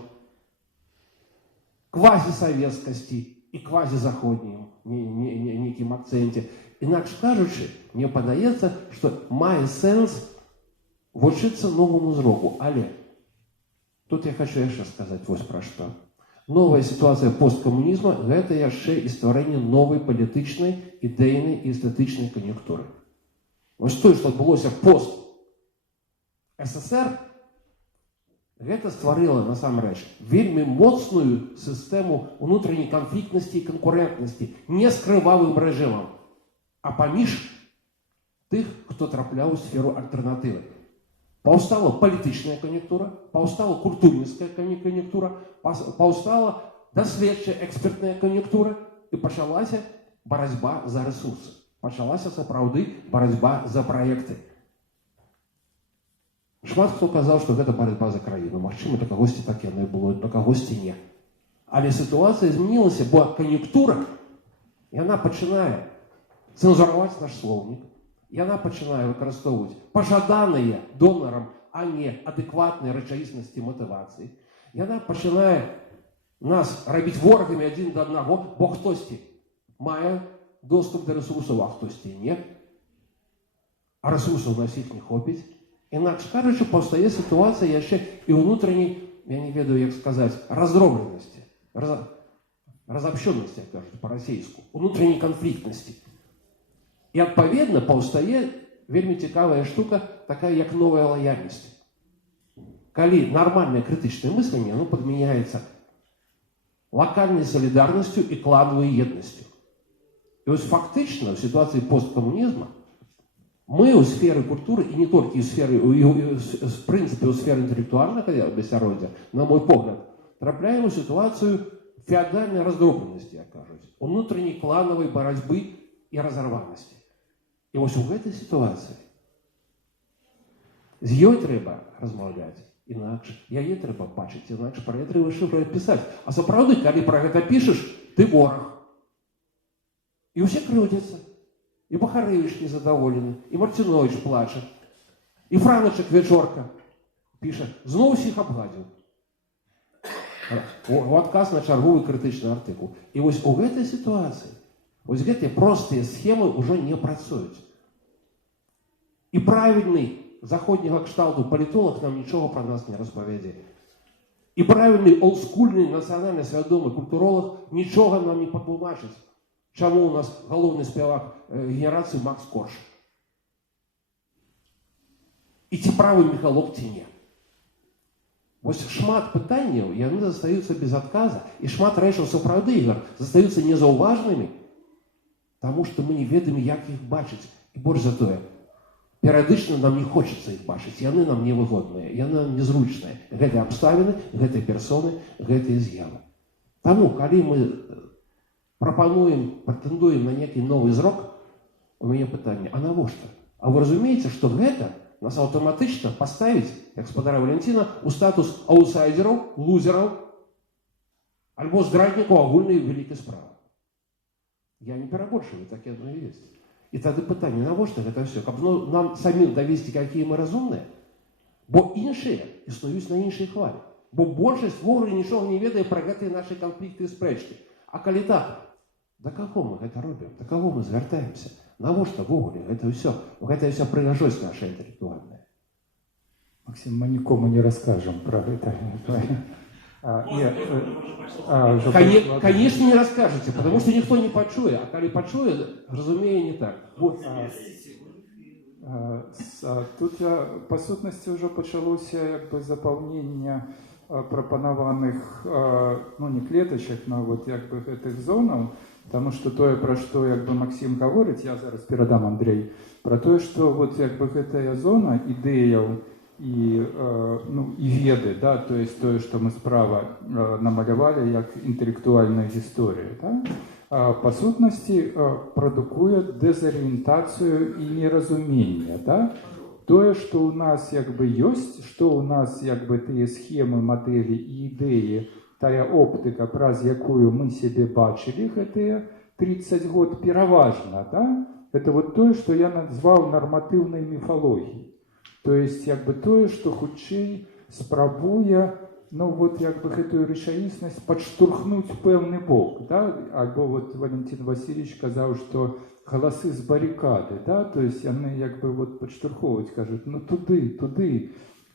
квазісавецкасці і квазізаходнім нейкім акцэнце. Інакш кажучы, мне падаецца, што мае сэнс вучыцца новаму зроку. Але тут я хочу яшчэ сказаць вось пра што. Новая сітуацыя посткамунізма – гэта яшчэ і стварэнне новай палітычнай, ідэйнай і эстэтычнай кан'юнктуры. Вось тое, што адбылося пост СССР, гэта стварыла, насамрэч, вельмі моцную сістэму унутранай канфліктнасці і канкурэнтнасці не з крывавым рэжымам, а паміж тых, хто трапляў у сферу альтэрнатывы. Паўстала палітычная кан'юнктура, паўстала культурніцкая кан'юнктура, паўстала даследчая экспертная кан'юнктура і пачалася барацьба за рэсурсы. Пачалася сапраўды барацьба за праекты. Шмат хто казаў, што гэта барацьба за краіну. Магчыма, для кагосьці так яно і было, для кагосьці не. Але сітуацыя змянілася, бо кан'юнктура, яна пачынае цэнзураваць наш слоўнік, яна пачынае выкарыстоўваць пажаданыя донарам, а не адэкватныя рэчаіснасці матывацыі. Яна пачынае нас рабіць ворагамі адзін да аднаго, бо хтосьці мае доступ да рэсурсаў, а хтосьці не. А рэсурсаў на ўсіх не хопіць. Інакш кажучи, повстає ситуація ще і внутрішній, я не ведаю, як сказати, роздробленості, розобщеності, як кажуть по-російську, внутрішній конфліктності. І, відповідно, повстає вельми цікава штука, така як нова лояльність. Коли нормальне критичне мислення, воно підміняється локальною солідарністю і клановою єдністю. І ось фактично в ситуації посткомунізму мы у сферы культуры, и не только у сферы, в принципе, у сферы интеллектуального бессородия, на мой погляд, трапляем в ситуацию феодальной раздробленности, я кажусь, внутренней клановой борьбы и разорваности. И вот в этой ситуации з ёй треба размаўляць інакш, яе трэба бачыць інакш, пра яе трэба шыфра пісаць. А сапраўды, калі пра гэта пішаш, ты вораг. І ўсе крыўдзяцца. І Бахарэвіч незадаволены, і Марцінович плача, і Франачак Вечорка піша, зноў усіх абгадзіў. У адказ на чарговы крытычны артыкул. І вось у гэтай сітуацыі вось гэтыя простыя схемы ўжо не працуюць. І правільны заходняга кшталту палітолог нам нічога пра нас не распавядзе. І правільны олдскульны нацыянальна свядомы культуролог нічога нам не патлумачыць. Чаму у нас галоўны спявак генерацыі Макс Корж? І ці правы Міхалок, ці не? Вось шмат пытанняў, яны застаюцца без адказа, і шмат рэчаў сапраўды, Ігор, застаюцца незаўважнымі, таму што мы не ведаем, як іх бачыць. І больш за тое, перыядычна нам не хочацца іх бачыць, яны нам невыгодныя, яны нам незручныя. Гэтыя абставіны, гэтыя персоны, гэтыя з'явы. Таму, калі мы прапануем, прэтэндуем на некі новы зрок, у мяне пытанне, а навошта? А вы разумееце, што гэта нас аўтаматычна паставіць, як спадара Валянціна, у статус аутсайдераў, лузераў, альбо здраднікаў агульнай вялікай справы. Я не перабольшую, так яно і ёсць. І тады пытанне, навошта гэта ўсё? Каб нам самім давесці, якія мы разумныя? Бо іншыя існуюць на іншай хвалі. Бо большасць вогуле нічога не ведае пра гэтыя нашы канфлікты і спрэчкі. А калі так, да каго мы гэта робім? Да каго мы звяртаемся? Навошта вогуле гэта ўсё? Гэта ўся прыгажосць наша інтэлектуальная. Максим, мы нікому не раскажам пра гэта. Конечно, не расскажете, потому что никто не почуе, а коли почуе, разумею, не так. Вот. Тут, по сутнасці, ўжо пачалося запаўненне прапанаваных, ну, не клетачак, но вот гэтых зонаў, потому что тое, пра што Максим гаворыць, я зараз перадам Андрей, пра тое, што вот гэтая зона ідэяў і веды, да, то есть тое, што мы справа намалявалі як інтэлектуальная гісторыя, да, па сутнасці прадукуе дэзарыентацыю і неразуменне, да. Тое, што ў нас ёсць, што ў нас тыя схемы, мадэлі і ідэі, тая оптыка, праз якую мы сябе бачылі гэтыя 30 год пераважна, да, это вот тое, што я назваў нарматыўнай міфалогіяй. То есть, тое, што хутчэй спрабуе, ну, вот, гэтую рэчаіснасць падштурхнуць пэўны бок, да? Альбо вот Валентин Васильевич казаў, што галасы з барыкады, да? То есть, яны вот падштурхоўваюць, кажуць, ну, туды,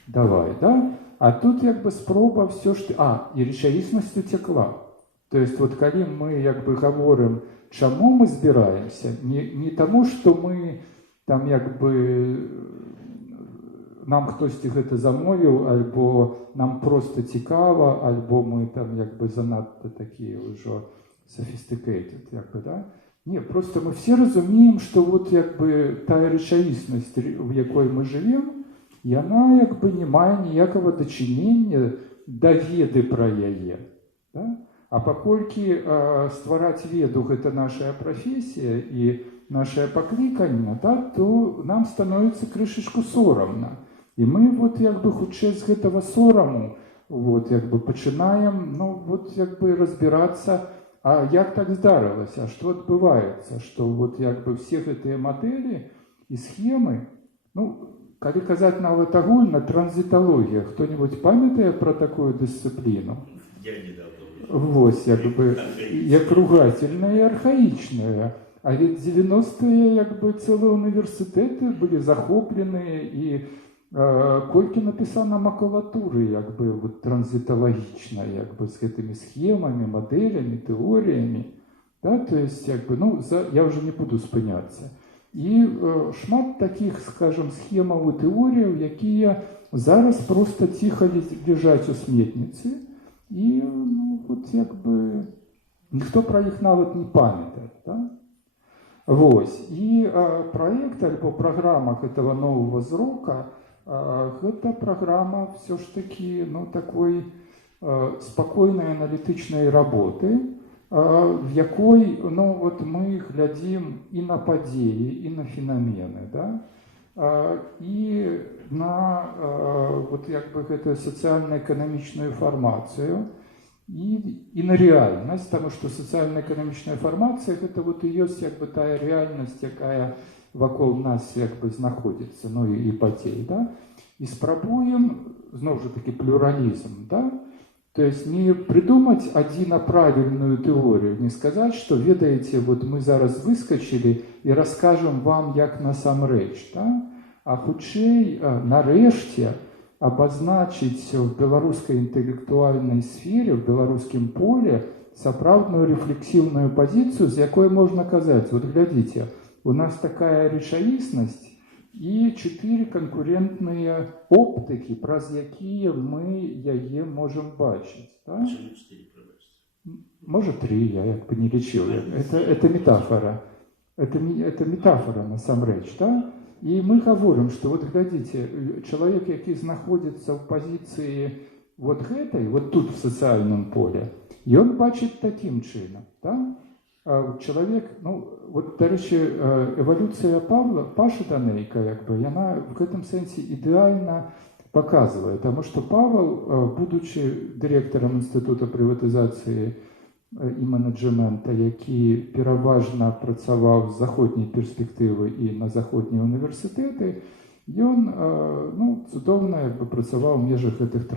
давай, да? А тут спроба все ж... і рэчаіснасць уцекла. То есть, вот, калі мы гаворым, чаму мы збіраемся, не таму, што мы там нам хтосьці гэта замовіў, альбо нам проста цікава, альбо мы там занадта такія ўжо sophisticated, да? Не, просто мы все разумеем, што вот тая рэчаіснасць, у якой мы жывем, яна не мае ніякага дачынення да веды пра яе, да? А паколькі ствараць веду гэта наша прафесія і нашае пакліканне, да, то нам становіцца крышачку сорамна. І мы вот хутчэй з гэтага сораму вот пачынаем, ну вот разбірацца, а як так здарылася, а што адбываецца, што вот все гэтыя мадэлі і схемы, ну, калі казаць нават агульна, транзіталогія, хто-нибудь памятае пра такую дысцыпліну? Я недавно. Вось, як ругательная і архаічная. А ведь 90-е цэлыя універсітэты былі захопленыя і колькі напісана макулатуры як бы вот транзіталагічна як бы з гэтымі схемамі, мадэлямі, тэорыямі, да? То есть як бы, ну, я уже не буду спыняцца. І шмат таких, скажем, схемаў і тэорыяў, якія зараз просто ціха лежаць у сметніцы, і ну, вот як бы ніхто пра іх нават не памятае. Да? Вось. І праект альбо праграма гэтага нового зрока, гэта праграма все ж таки, ну, такой спакойнай аналітычнай работы, в якой, ну, вот мы глядзім і на падзеі, і на фенамены, да? І на вот як бы гэтую сацыяльна-эканамічную фармацыю, і на рэальнасць, таму што сацыяльна-эканамічная фармацыя гэта вот і ёсць як бы тая рэальнасць, якая вакол нас як бы знаходзіцца, ну і падзей, да? І спрабуем, зноў жа такі плюралізм, да? То есть не придумать правильную теорию, не сказать, что, ведаете, вот мы зараз выскочили и расскажем вам, як насамрэч, да? А хутчэй, нарэшце, обозначить в белорусской интеллектуальной сфере, в белорусском поле сапраўдную рефлексивную позицию, з якой можно казаць, вот глядите, у нас такая рэчаіснасць, і 4 канкурентныя оптыкі, праз якія мы яе можам бачыць. Да? Чому 4, пробачте? Може 3, я як бы не лічыў. Это метафора. Это метафора насамрэч. Да? І мы гаворым, што вот глядзіце, чалавек, які знаходзіцца ў пазіцыі вот гэтай, вот тут в сацыяльным поле, ён бачыць такім чынам. Да? Человек, ну, вот, дарэчы, эволюция Паша Данейка, як бы, яна в гэтым сэнсе ідэальна показывае, потому что Павел, будучи директором Института приватизации и менеджмента, які пераважна працаваў з заходняй перспектывы і на заходнія універсітэты, ён, ну, цудоўна як бы працаваў у межах гэтых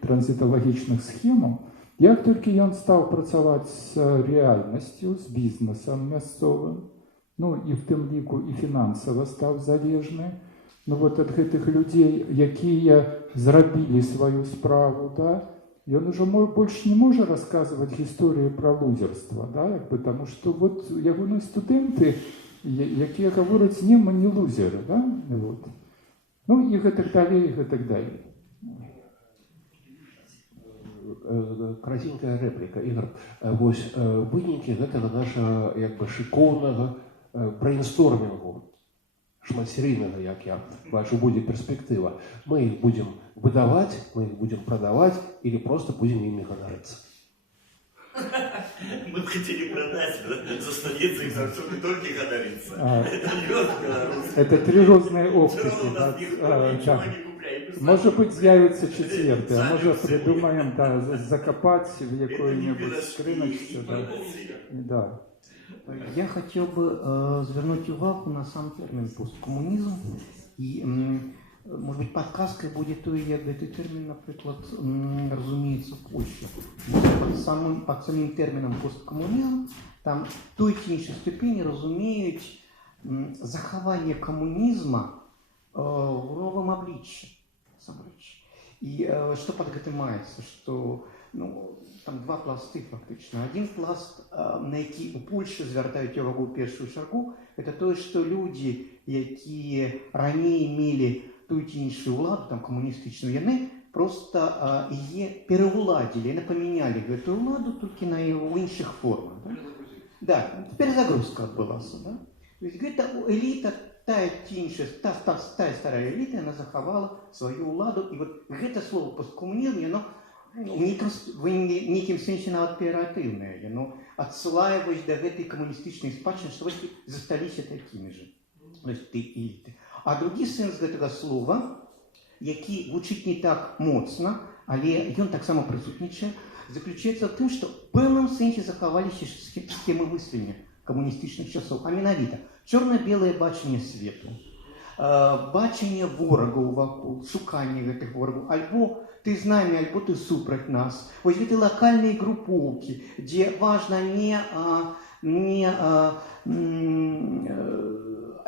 транзіталагічных схемаў. Як толькі ён стаў працаваць з рэальнасцю, з бізнесам мясцовым, ну і в тым ліку і фінансава стаў залежны, ну вот ад гэтых людзей, якія зрабілі сваю справу, да, ён ужо больш не можа расказваць гісторыю пра лузерства, да, як бы, таму што вот ягоныя студэнты, якія гавораць, не, мы не лузеры, да, вот. Ну і гэтак далей, і гэтак далей. Караценькая рэпліка, Ігор. Вось вынікі гэтага нашага як бы шыкоўнага брейнстормінгу, шматсерыйнага, як я бачу, будзе перспектыва. Мы іх будзем выдаваць, мы іх будзем прадаваць или просто будзем імі ганарыцца. Мы бы хотели продать, заставиться их за все не только ганариться. Это 3 разные оптики. Может быть, з'явится 4, а может придумаем, да, закопать в какую-нибудь скриночку. Да. Я хотел бы звернуть увагу на сам термин посткоммунизм. И, может быть, подсказкой будет то, як этот термин, например, разумеется, в Польше. Под самим термином посткоммунизм там в той чи іншій ступені розуміють заховання комунізму в новом обличии. И что под этим мається, что, ну, там 2 пласти фактично. Один пласт, на який у Польщі звертають увагу в першу чергу, це те, що люди, які раніше мали ту чи іншу владу, там комуністичну, вони просто її переуладили, вони поміняли цю владу тільки в інших формах. Да? Да, перезагрузка відбулася. Да? Тобто, це еліта, та старая элита, она заховала свою владу, и вот это слово посткоммунизм, оно в неким сенсе оперативное, оно отсылает до этой коммунистичной спадщины, что вы застались такими же, то есть ты элиты. А другий сенс этого слова, який звучить не так моцно, але ён так само присутнічає, заключається в том, що в певному сенсі заховалися схеми мислення комуністичних часов, а менавіта чорно-біле бачення світу, бачення ворогів вокруг, шукання гэтых ворогів, альбо ти з нами, альбо ти супроть нас. Ось эти локальные групповки, где важно не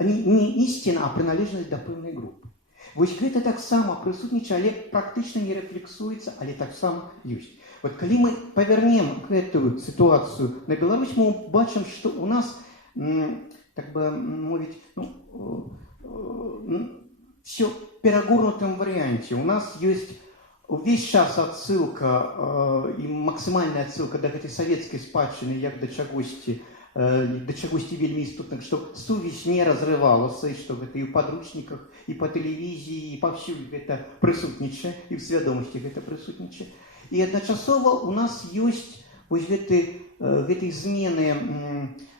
не истина, а приналежность до певной группы. Вось гэта таксама прысутнічае, але практычна не рэфлексуецца, але таксама ёсць. Вот калі мы павернем гэтую ситуацию на Беларусь, мы бачым, што у нас, так бы мовіць, все в перегорнутом варианте. У нас есть весь час отсылка и максимальная отсылка до этой советской спадщины, як до чагосьці вельмі істотных, што сувязь не разрывалася, і што гэта і ў падручніках, і па тэлевізіі, і паўсюль гэта прысутнічае, і ў свядомасці гэта прысутнічае. І адначасова у нас ёсць вось гэтай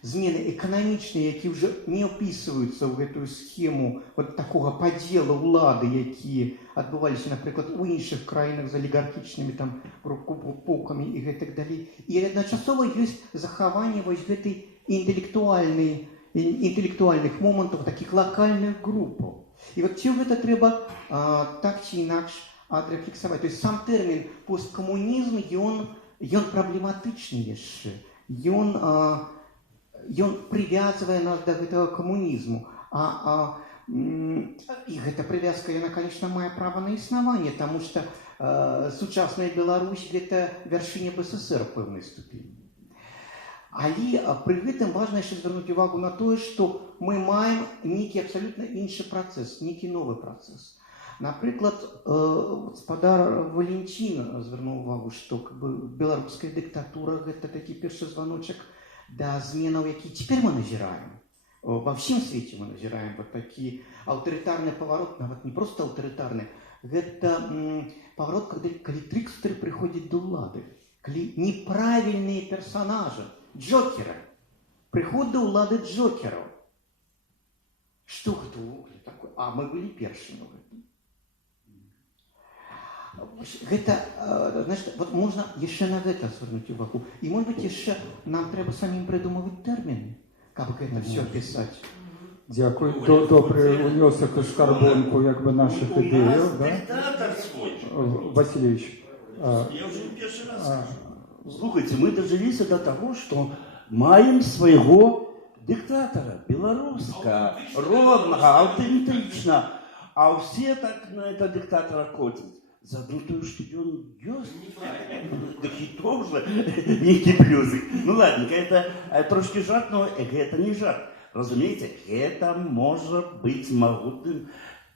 змены эканамічныя, які ўжо не ўпісваюцца ў гэтую схему вот такога падзела ўлады, які адбываліся, напрыклад, у іншых краінах з алігархічнымі там полкамі і гэтак далей. І адначасова ёсць захаванне вось гэтай інтэлектуальных момантаў, такіх лакальных групаў. І вот все гэта трэба так ці інакш адрэфлексаваць. То есть сам тэрмін посткамунізм, ён праблематычны яшчэ. Ён прывязвае нас да гэтага камунізму. І гэта прывязка, яна, конечно, мае права на існаванне, таму што сучасная Беларусь – гэта вяршыня БССР в пэўнай ступені. Але пры гэтым важна яшчэ звярнуць увагу на тое, што мы маем нейкі абсалютна іншы працэс, нейкі новы працэс. Напрыклад, гаспадар Валентин звярнуў увагу, што беларуская дыктатура – гэта такі першы званочак да зменаў, які цяпер мы назіраем. Во всем свете мы назіраем вот такі аўтарытарны паварот, нават не просто аўтарытарны, гэта паварот, калі трыкстеры прыходзяць да ўлады, калі неправільныя персонажы, джокеры, прыход да ўлады джокераў. Што гэта ўвогуле такое? А мы былі першымі ў гэтым. Гэта, значит, вот можна яшчэ на гэта звярнуць увагу. І, может быть, яшчэ нам трэба самім прыдумываць тэрміны, каб гэта все пісаць. Дякую. Добрый унесок из карбонку наших идей. Диктатор свой. Васильевич. Я уже не первый раз скажу. Слушайте, мы дожились до того, что маем своего диктатора, белоруска, родного, аутентично. А все так на этого диктатора котят. Задутую, что он ёст. Да хитов же, некий плюсик. Ну ладненько, это трошки жарт, но это не жарт. Разумеется, это может быть могутным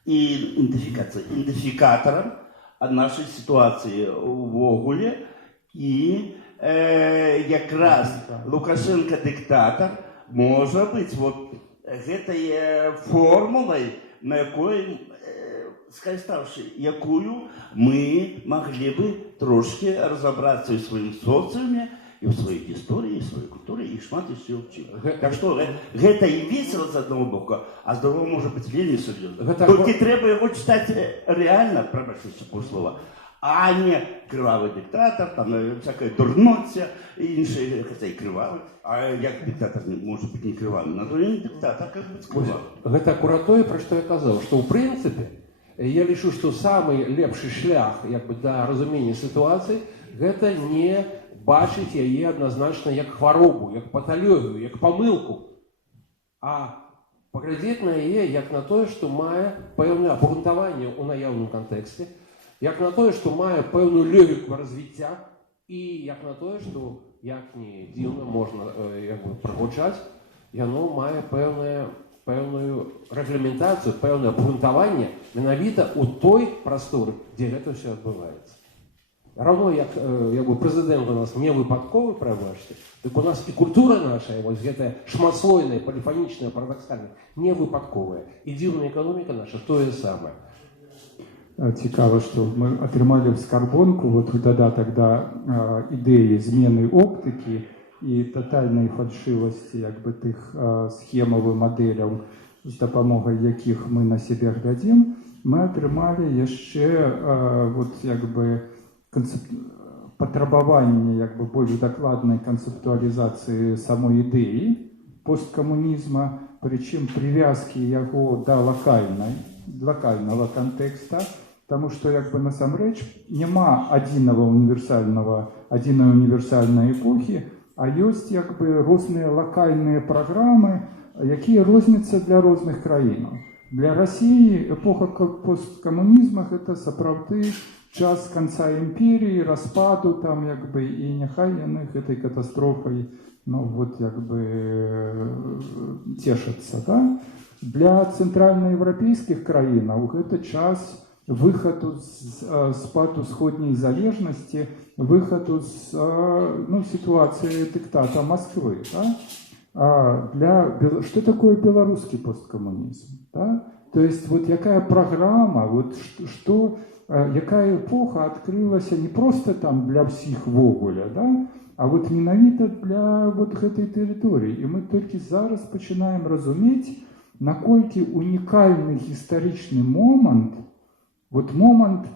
идентификатором от нашей ситуации в Огуле. И якраз Лукашенко диктатор может быть вот этой формулой, на якой скориставши якую мы могли бы трошки разобраться в своем социуме, и в своей истории, и в своей культуре, и шмат и все учил. Так что это и весело с одного боку, а с другого может быть вельми серьезно. Только треба его читать реально, пробачте такое слово, а не кривавий диктатор, там всякая дурноця, і інші, хоча і кривавий. А як диктатор може бути не кривавий? На то він диктатор, як бути кривавий. Гэта акурат тое, пра што я казаў, што ў прынцыпе я лічу, што самы лепшы шлях да разумення сітуацыі гэта не бачыць яе адназначна як хваробу, як паталогію, як памылку, а паглядзець на яе як на тое, што мае пэўнае абгрунтаванне ў наяўным кантэксце, як на тое, што мае пэўную логіку развіцця і як на тое, што, як не дзіўна можна прагучаць, яно мае пэўную рэгламентацыю, пэўнае абгрунтаванне менавіта ў той прасторы, дзе гэта ўсё адбываецца. Равно як прэзідэнт у нас не выпадковы, прабачце, так у нас і культура наша, вось гэтая шматслойная, поліфанічная, парадаксальная, не выпадковая. І дзіўная эканоміка наша тое самае. Цікаво, що ми отримали в скарбонку вот в додаток до ідеї зміни оптики і тотальної фальшивості тих схемових моделей, з допомогою яких ми на себе глядимо, ми отримали ще потребування більш докладної концептуалізації самої ідеї посткомунізму, причому прив'язки його до локального контекста, тому що насамрэч нема адзінай універсальнай эпохі, а ёсць розныя локальныя праграмы, якія розніцы для розных краінаў. Для России эпоха посткамунізма гэта сапраўды час канца імперіі, распаду там як бы і няхай яны гэтай катастрофай цешацца. Да? Для цэнтральнаеўрапейскіх краінаў гэта час выхаду з-пад усходняй залежнасці, выхаду з сітуацыі дыктата Москвы. Да? Что такое белорусский посткоммунизм? Да? То есть вот якая программа, вот якая эпоха открылась не просто там для всіх вогуля, да? А вот менавіта для вот гэтай тэрыторыі. І мы толькі зараз пачынаем разумець, наколькі унікальны гістарычны момант, вот момант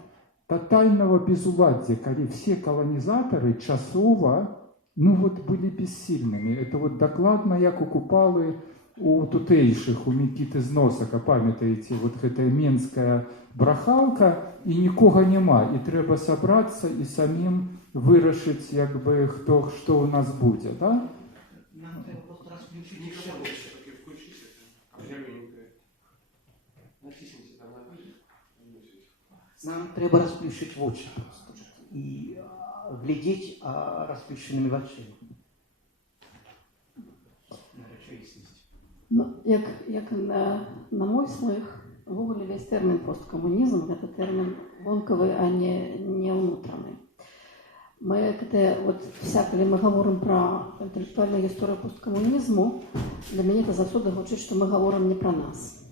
тотального безуладдзя, калі все колонизаторы часова были бессильными. Это вот докладно, як у купалы у тутэйшых, у Мікіты з Носака, памятаеце, вот гэтая менская брахалка, і нікога няма, і трэба сабрацца і самім вырашыць, як бы, хто, што ў нас будзе, да? Нам трэба просто расключить еще больше. Нам трэба расплющить вочы просто і глядзець расплющенными вачыма на рэчаіснасць. Ну, як на мой слых, увогуле весь тэрмін посткамунізм гэта тэрмін вонкавы, а не ўнутраны. Мы калі мы гаворым пра інтэлектуальную гісторыю посткамунізму, для мяне это заўсёды гучыць, што мы гаворым не пра нас.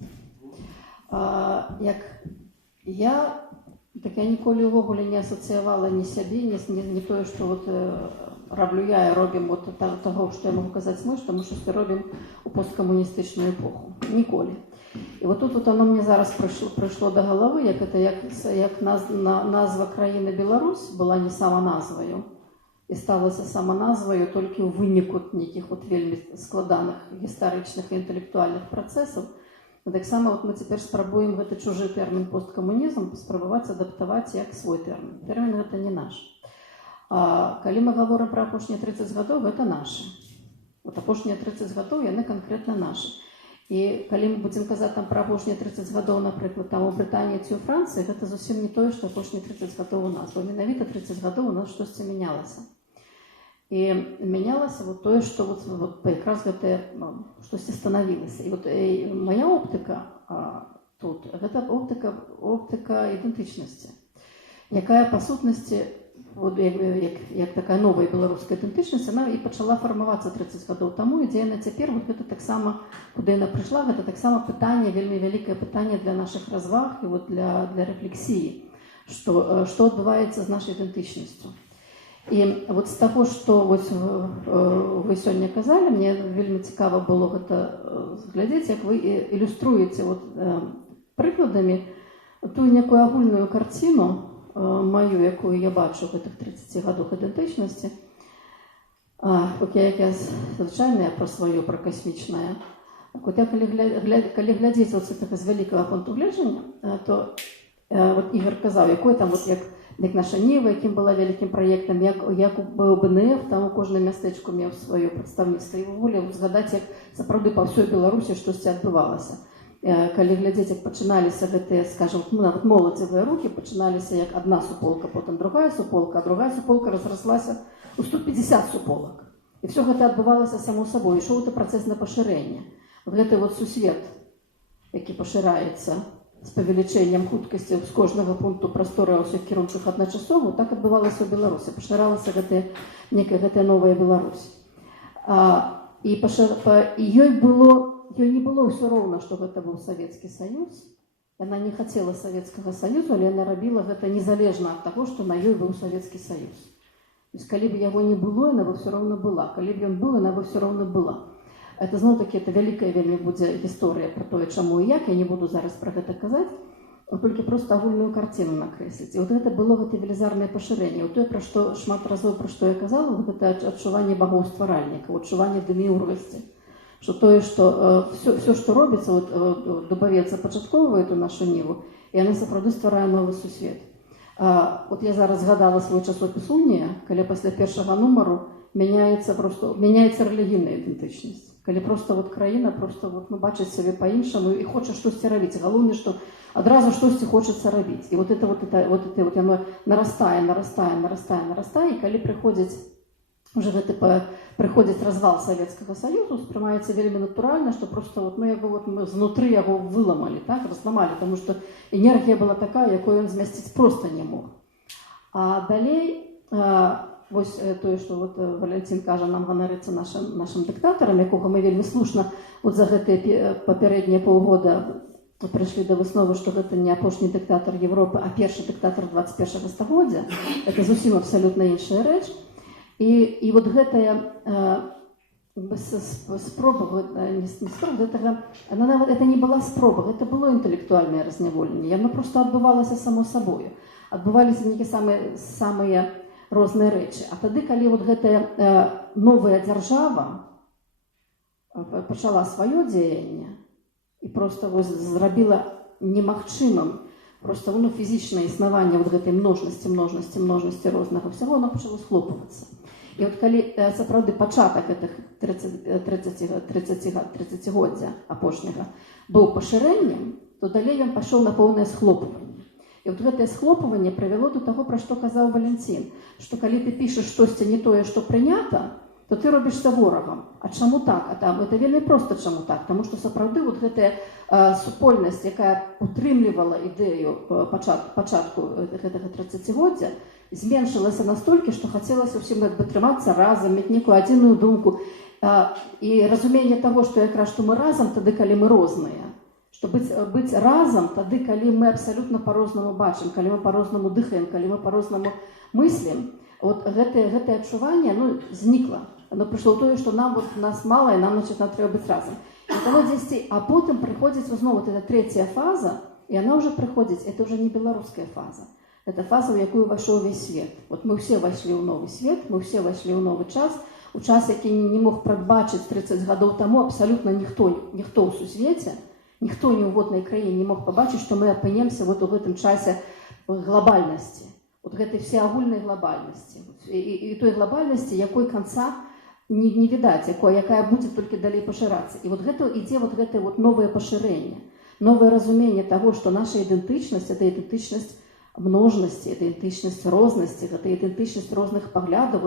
Я ніколі ўвогуле не асацыявала ні сябе, не тое, што раблю я і робім таго, што я магу казаць мы, што мы штосьці робім у посткамуністычную эпоху. Ніколі. І тут оно мне зараз прыйшло да галавы, як назва краіны Беларусь была не саманазваю і сталася саманазваю толькі ў выніку нейкіх вельмі складаных гістарычных і інтэлектуальных працэсаў. Таксама мы цяпер спрабуем гэты чужы тэрмін посткамунізм спрабаваць адаптаваць як свой тэрмін. Тэрмін гэта не наш. Калі мы гаворым пра апошнія 30 гадоў, гэта нашы. Апошнія 30 гадоў яны канкрэтна нашы. І калі мы будзем казаць там пра апошнія 30 гадоў, напрыклад, там у Брытаніі ці ў Францыі, гэта зусім не тое, што апошнія 30 гадоў у нас. Бо менавіта 30 гадоў у нас штосьці мянялася. І мянялася тое, што якраз гэта штосьці станавілася. І моя оптыка тут, гэта оптыка ідэнтычнасці, якая па сутнасці, як такая новая беларуская ідэнтычнасць, яна і пачала фармавацца 30 гадоў таму, і дзе яна цяпер, гэта таксама, куды яна прыйшла, гэта таксама пытанне, вельмі вялікае пытанне для нашых разваг і для рэфлексіі, што адбываецца з нашай ідэнтычнасцю. І з таго, што вы сёння казалі, мне вельмі цікава было гэта глядзець, як вы ілюструеце прыкладамі тую некую агульную карціну маю, якую я бачу в гэтых 30 гадах ідэнтычнасці. Як я звычайная пра сваё, пра касмічнае. Калі глядзець з вялікага пункту гледжання, то Ігор казаў, якой там, як наша Ніва, якім была вялікім праектам, як у БНФ, там у кожным мястэчку меў сваё прадстаўніцтва. І ввогуле згадаць, як сапраўды па ўсёй Беларусі штосьці адбывалася. Калі глядзець, як пачыналіся гэтыя, скажем, нават моладзевыя рухі, пачыналіся як адна суполка, потым другая суполка, а другая суполка разраслася ў 150 суполак. І все гэта адбывалася само сабой. Ішоў гэта працэс на пашырэнне. Гэты сусвет, які пашыраецца з павелічэннем хуткасці з кожнага пункту прасторы ва ўсіх кірунках адначасова, так адбывалася ў Беларусі. Пашыралася гэтая новая Беларусь. І ёй не было ўсё роўна, што гэта быў Савецкі Саюз. Яна не хацела Савецкага Саюзу, але яна рабіла гэта незалежна ад таго, што на ёй быў Савецкі Саюз. Калі б яго не было, яна бы ўсё роўна была. Калі б ён быў, яна бы ўсё роўна была. Это зноў-такі вялікая вельмі будзе гісторыя пра тое, чаму і як. Я не буду зараз пра гэта казаць, толькі проста агульную карціну накрэсліць. І гэта было гэта велізарнае пашырэнне. Тое, пра што шмат разоў пра што я казала, гэта адчуванне багоў-стваральніка, адчуванне деміургасці. Што тое, што все, што робіцца, дубавец запачатковвае эту нашу Ніву, і яна сапраўды стварае новы сусвет. Я зараз згадала свой часопіс «Унія», калі пасля першага нумару мяняецца рэлігійная ідэнтычнасць. Калі проста вот краіна проста вот, ну, бачыць сябе па-іншаму і хоча штосьці рабіць. Галоўнае, што адразу штосьці хочацца рабіць. І вот яно нарастае, і калі прыходзіць развал Савецкага Саюзу, успрымаецца вельмі натуральна, што проста вот, ну, мы знутры яго выламалі, так, разламалі, таму што энергія была такая, якую ён змясціць проста не мог. А далей, вось тое, што вот Валянцін кажа, нам ганарыцца нашым дыктатарам, якога мы вельмі слушна вот за гэтыя папярэднія паўгода прыйшлі да высновы, што гэта не апошні дыктатар Европы, а першы дыктатар 21 стагоддзя. Это зусім абсалютна іншая рэч. І вот гэтая спроба, это не была спроба, гэта было інтэлектуальнае разняволенне. Яно проста адбывалася само сабою. Адбываліся нейкія самыя розныя рэчы. А тады, калі вот гэтая новая дзяржава пачала сваё дзеянне і проста зрабіла немагчымым просто фізічнае існаванне вот гэтай множнасці рознага ўсяго, оно пачало схлопвацца. І от калі сапраўды пачатак гэтых 30-годдзя апошняга быў пашырэннем, то далей ён пашоў на поўнае схлопванне. І от гэтае схлопванне прывяло до таго, пра што казаў Валянцін, што калі ты пішаш штосьці не тое, што прынята, то ты робішся ворагам. А чаму так? Это вельмі проста чаму так, таму што сапраўды вот гэтая супольнасць, якая утрымлівала ідэю пачатку гэтага 30-годдзя, зменшылася настолькі, што хацелася ўсім трымацца разам, мець некую адзіную думку і разуменне таго, што якраз што мы разам тады, калі мы розныя, што быць разам тады, калі мы абсалютна па-рознаму бачым, калі мы па-рознаму дыхаем, калі мы па-рознаму мыслім, вот гэтае адчуванне, знікла. Оно прыйшло ў тое, што нас мала, і нам трэба быць разам. І таму дзесьці, а потым прыходзіць зноў эта трэцяя фаза, і она ўжо прыходзіць, это ўжо не беларуская фаза. Это фаза, у якую вайшоў увесь свет. Вот мы ўсе вайшлі ў новы свет, мы ўсе вайшлі ў новы час, у час, які не мог прадбачыць 30 гадоў таму абсалютна ніхто ў сусвеце, ніхто ні ў воднай краіне не мог пабачыць, што мы апынемся вот у гэтым часе глобальнасці, вот гэтай всеагульнай глобальнасці. І той глобальнасці, якой канца не відаць, якая будзе толькі далей пашырацца. І вот гэта ідзе вот гэтае вот новае пашырэнне, новае разуменне таго, што наша ідэнтычнасць – это ідэнтычнасць множнасці, это ідэнтычнасць рознасці, гэта ідэнтычнасць розных паглядаў.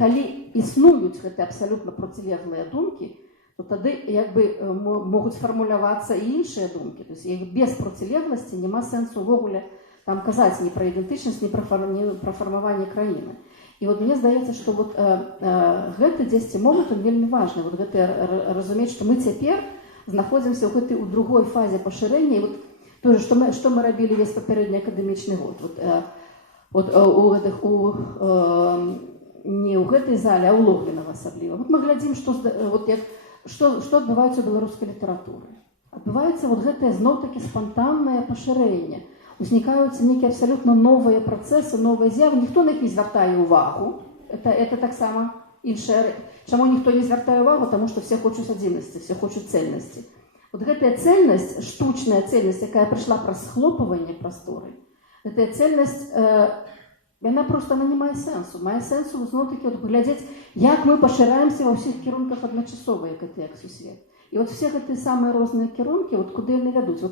Калі існуюць гэтыя абсалютна процілеглыя думкі, то тады могуць фармулявацца і іншыя думкі. То есть без процілегласці няма сэнсу ўвогуле там казаць ні пра ідэнтычнасць, ні пра фармаванне краіны. І вот мне здаецца, што вот гэты дзесьці момант вельмі важны. Вот гэта разумець, што мы цяпер знаходзімся ў другой фазе пашырэння. І вот тое, што мы рабілі весь папярэдні акадэмічны год. Не ў гэтай зале, а ў Логвінава асабліва. Вот мы глядзім, што адбываецца ў беларускай літаратуры. Адбываецца вот гэтае зноў-такі спантаннае пашырэнне. Узнікаюцца нейкія абсалютна новыя працэсы, новыя з'явы. Ніхто на іх не звяртае ўвагу. Это таксама іншая рэч. Чаму ніхто не звяртае ўвагу? Таму што все хочуць адзінасці, все хочуць цельнасці. Вот гэтая цельнасць, штучная цельнасць, якая прыйшла праз схлопванне прасторы, гэтая цельнасць, яна не мае сэнсу. Мае сэнсу зноў-такі глядзець, як мы пашыраемся ва ўсіх кірунках адначасова, як сусвет. І вот все гэтыя самыя розныя кірункі, куды яны вядуць.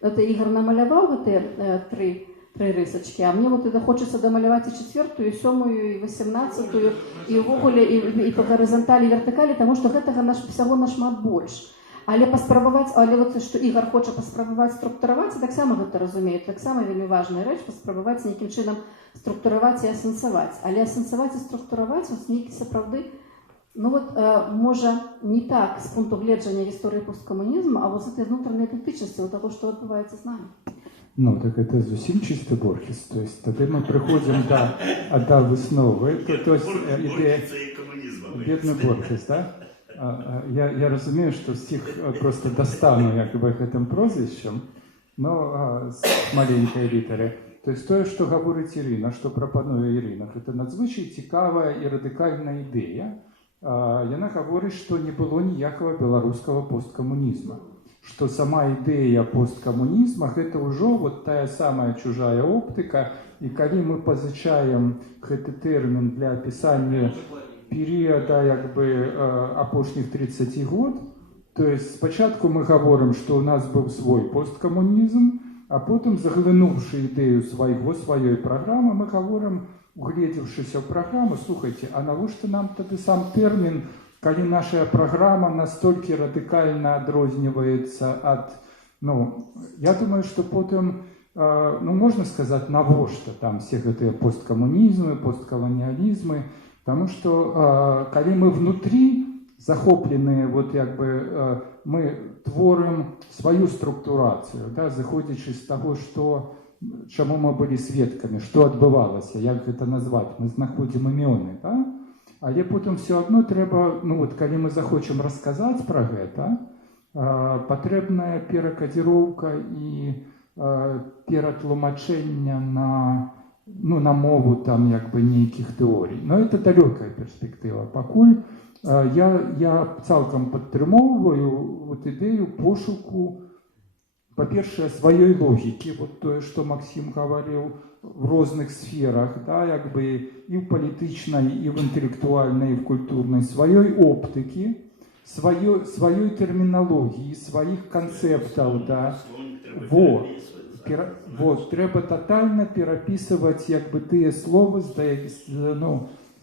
Ігор намаляваў гэтыя тры рысачкі, а мне хочацца дамаляваць і 4-ю, і 7-ю, і 18-ю, і ўвогуле і па гарызанталі, і вертыкалі, таму што гэтага всяго нашмат больш. Але што Ігор хоча паспрабаваць структураваць, і таксама гэта разумеюць, таксама вельмі важная рэч, паспрабаваць нейкім чынам структураваць і асэнсаваць. Але асэнсаваць і структураваць нейкі сапраўды, можа не так з пункту гледжання гісторыі посткамунізму, а з гэтай внутренняй ідэнтычнасці таго, што адбываецца з намі. Так это зусім чисты Борхес. То есть тады мы прыходзім да высновы. То есть бедны Борхес, да? Я разумею, што з іх просто достану гэтым прозвішчам, но з маленькай літары. То есть тое, што гаворыць Ірына, што прапануе Ірына, гэта надзвычай цікавая і радыкальная ідэя. Яна гаворыць, што не было ніякага беларускага посткамунізма. Што сама ідэя посткамунізма – гэта ўжо тая самая чужая оптыка. І калі мы пазычаем гэты тэрмін для апісання перыяда як бы апошніх 30 год. То есть спачатку мы гаворым, што ў нас быў свой посткамунізм, а потым, заглынуўшы ідэю сваёй праграмы, мы гаворым, угледзеўшыся ў праграму, слухайце, а навошта нам тады сам тэрмін, калі наша праграма настолькі радыкальна адрозніваецца ад... Я думаю, што потым, можна сказаць, навошта там все гэтыя посткамунізмы, посткаланіялізмы, таму што калі мы внутрі захопленыя, мы творым сваю структурацыю, зыходзячы з таго, чаму мы былі сведкамі, што адбывалася, як гэта назваць, мы знаходзім імёны, але потым все адно трэба, калі мы захочам расказаць пра гэта, патрэбная перакадзіроўка і ператлумачэння на мову там нейкіх тэорый. Но это далёкая перспектыва. Пакуль я цалкам падтрымоўваю ідэю пошуку, па-першае, сваёй логікі, тое, што Максім гаварыў, в розных сферах, і в палітычнай, і в інтэлектуальнай, і в культурнай, сваёй оптыкі, сваёй тэрміналогіі, сваіх канцэптаў, трэба тотальна перапісваць тыя словы,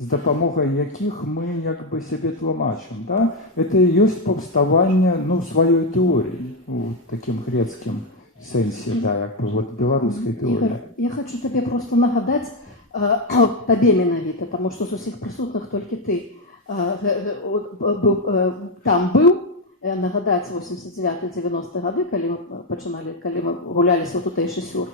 з дапамогай якіх мы сябе тлумачым. Это і ёсць паўставанне сваёй тэорыі у такім грэцкім сэнсе, беларускай тэорыі. Я хочу табе просто нагадаць, табе менавіта, таму што з усіх прысутных толькі ты там быў, нагадаць 89-90 гады, калі мы гуляліся ў тутэйшы сюр.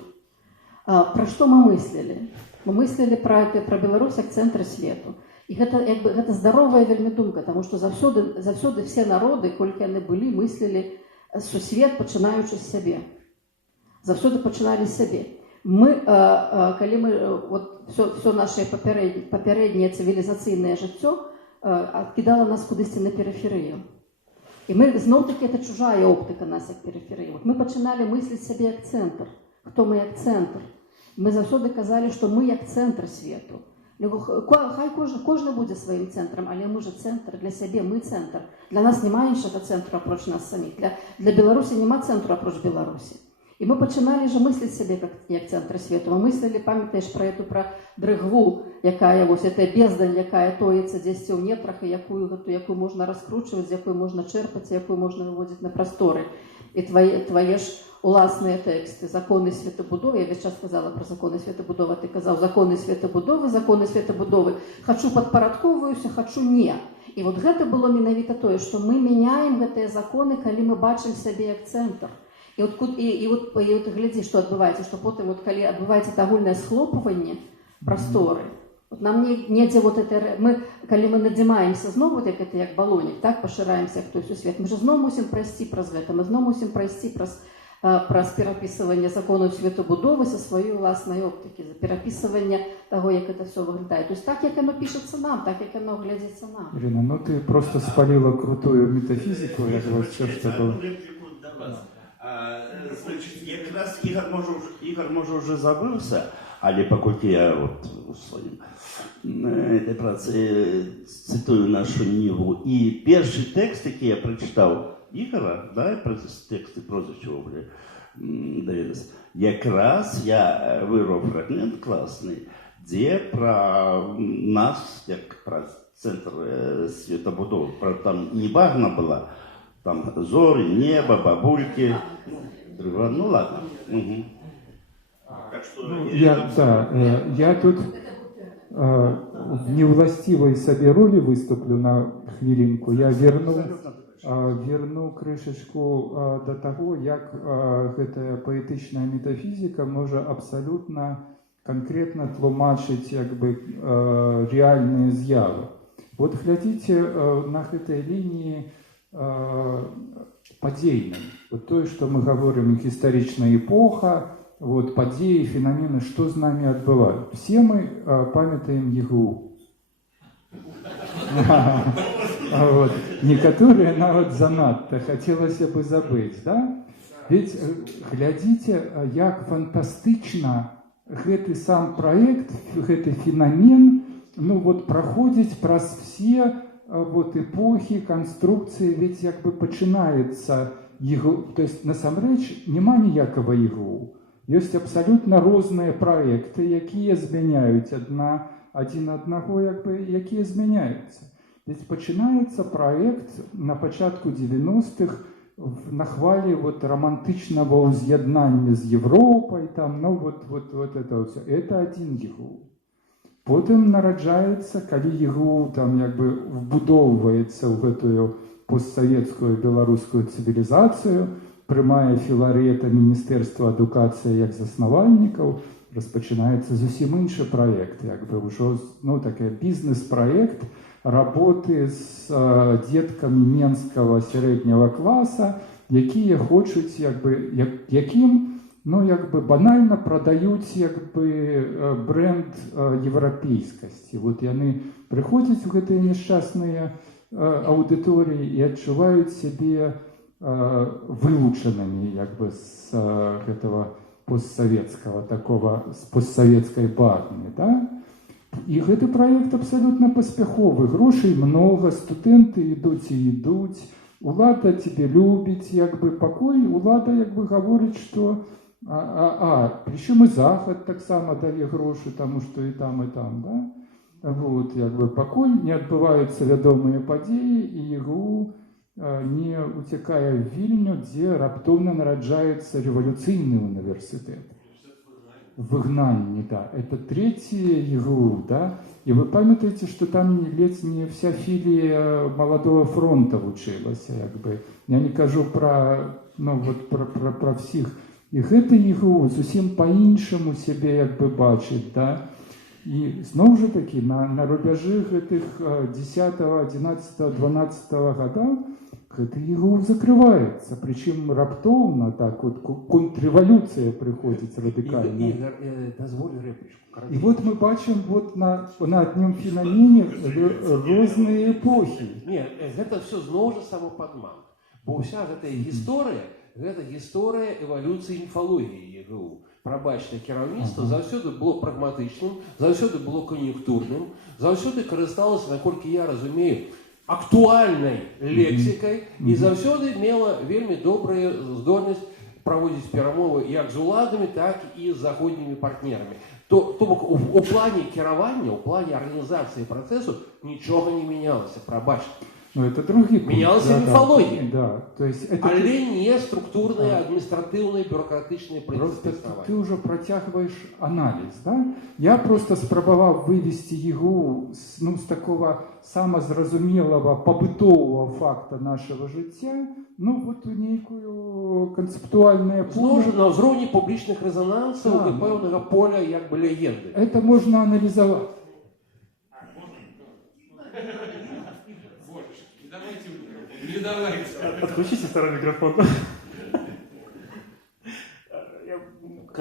Пра што мы мыслілі? Мы мыслілі пра Беларусь як цэнтр свету. І гэта здаровая вельмі думка, таму што заўсёды все народы, колькі яны былі, мыслілі сусвет, пачынаючы з сябе. Заўсёды пачыналі з сябе. Калі мы все наше папярэдняе цывілізацыйнае жыццё адкідала нас кудысьці на перыферыю. І мы зноў-такі, это чужая оптыка нас як перыферыю. Мы пачыналі мысліць сябе як цэнтр. Хто мы як цэнтр? Мы заўсёды казалі, што мы як цэнтр свету. Хай кожны будзе сваім цэнтрам, але мы же цэнтр для сябе, мы цэнтр. Для нас няма іншага цэнтру апроч нас саміх. Для Беларусі няма цэнтру апроч Беларусі. І мы пачыналі же мысліць сябе як цэнтр свету. Мы мыслілі, памятаеш пра дрыгву, якая эта бездань, якая тоіцца дзесьці ў нетрах, і якую можна раскручваць, з якой можна чэрпаць, якую можна выводзіць на прасторы. І твае ж уласныя тэксты, законы светабудовы, я весь час сказала пра законы светабудовы, ты казаў законы светабудовы, хачу падпарадковваюся, хачу не. І гэта было менавіта тое, што мы мяняем гэтыя законы, калі мы бачым сябе як цэнтр. І глядзі, што адбываецца, што потым, калі адбываецца агульнае схлопванне прасторы, нам недзе калі мы надзімаемся зноў, як балонік, пашыраемся як той сусвет, мы ж зноў мусім прайсці праз гэта, мы зноў мусім прайсці праз перапісыванне законаў светабудовы са сваёй уласнай оптыкі, за перапісыванне таго, як это все выглядае. То есть так, як оно пішацца нам, так, як оно глядзіцца нам. Ирина, ты просто спалила крутую метафизику, я все, что было. Значит, якраз Ігор, може, вже забився, але паколькі я у своїй этой праці цитую нашу Ніву, і перший текст, який я прочитав Ігора, тексти прозвищого довідався, якраз я вирвав фрагмент класний, де про нас, як про центр світобудови, про там не багна була, там зоры, небо, бабульки, ну ладно. Угу. Так что я тут в невластивой себе роли выступлю на хвилинку. Я верну крышечку до того, як гэтая паэтычная метафізіка можа абсолютно конкретно тлумачыць реальные з'явы. Вот глядзіце на гэтай лінії падзейнай. Вот тое, што мы говорим, гістарычная эпоха, вот падзеі, феномены, што з намі адбываюць. Все мы памятаем ЕГУ. Вот. Некаторыя нават занадта хацелася бы забыць, да? Ведь глядзіце, як фантастычна гэты сам праект, гэты феномен ну вот праходзіць праз все вот эпохі, канструкцыі, ведь як бы пачынаецца ігру, то есть насамрэч няма ніякага ігру. Ёсць абсалютна розныя праекты, якія змяняюць адзін аднаго, як бы, якія змяняюцца. Ведь пачынаецца праект на пачатку 90-х на хвалі вот романтычнага ўз'яднання з Европай, там, ну вот это все. Это один ігру. Потым нараджаецца, калі ігру там як бы вбудоўваецца ў гэтую постсавецкую беларускую цывілізацыю, прымае Філарэта Міністэрства адукацыі як заснавальнікаў, распачынаецца зусім іншы праект, як бы ўжо, ну, такі бізнес-праект работы з дзеткамі менскага сярэдняга класа, якія хочуць, як бы, якім, ну, як бы банальна прадаюць, як бы, бренд еўрапейскасці. Вот яны прыходзяць у гэтыя несчастныя аўдыторыі і адчуваюць сябе вылучанымі, як бы, з гэтага постсавецкага, такого, з постсавецкай багны, да? І гэты праект абсалютна паспяховы. Грошай многа, студэнты ідуць і ідуць, улада цябе любіць, як бы, пакуль улада, як бы, гаворыць, што причым і Захад таксама дае грошы, таму што і там, да? Вот, як бы, пакуль не адбываюцца вядомыя падзеі, і ігру не уцякае в Вільню, дзе раптоўна нараджаецца рэвалюцыйны універсітэт. Выгнанне, да. Это третье ИГУ, да. И вы памятаете, что там ледь не вся филия Молодого фронта училась, как бы. Я не кажу про, ну, вот, про всех. И это ИГУ зусім по-іншаму себе, як бы, бачить, да. И снова же таки на рубежи этих 10, 11, 12 годов это ИГУ закрывается, причем раптоўна, так вот контрреволюция приходит радикально. Дозволь репличку. И вот мы бачим вот на одном феномене разные эпохи. Нет, это все зноў жа самопадман. Бо вся эта история, это история эволюции мифологии ЕГУ. Прабачнае кіраўніцтва заўсёды было прагматычным, заўсёды было кан'юнктурным, заўсёды карысталася, наколькі я разумею, актуальнай лексікай і заўсёды мела вельмі добрую здольнасць праводзіць перамовы як з уладамі, так і з заходнімі партнерамі. То бок у плане кіравання, у плане арганізацыі працэсу нічога не менялася, прабачце. Ну, это другие пункты. Менялась мифология. Да, то есть это... Але не структурные, административные, бюрократичные Просто представления. ты уже протягиваешь анализ, да? Я просто спробовал вывести его с такого самозразумелого побытового факта нашего життя, ну, вот у некую концептуальное поле. Знову на ўзроўні публічных резонансаў і пэўнага поля, як бы, легенды. Это можно анализовать. Не давайте. Отключите второй микрофон. Я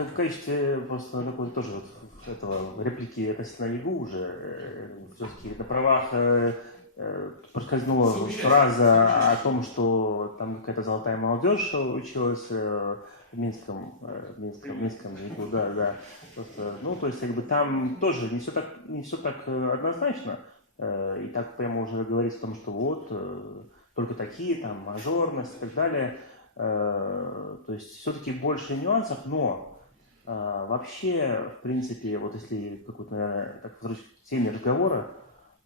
в качестве просто такой тоже вот этого реплики относительно ЕГУ уже все-таки на правах проскользнула фраза о том, что там какая-то золотая молодежь училась в Минском ЕГУ, да. Просто, ну, то есть, как бы там тоже не все так однозначно. И так прямо уже говорится о том, что вот только такие, там, мажорность и так далее. То есть все-таки больше нюансов, но вообще, в принципе, вот если какой-то, наверное, так возвращаться к теме разговора,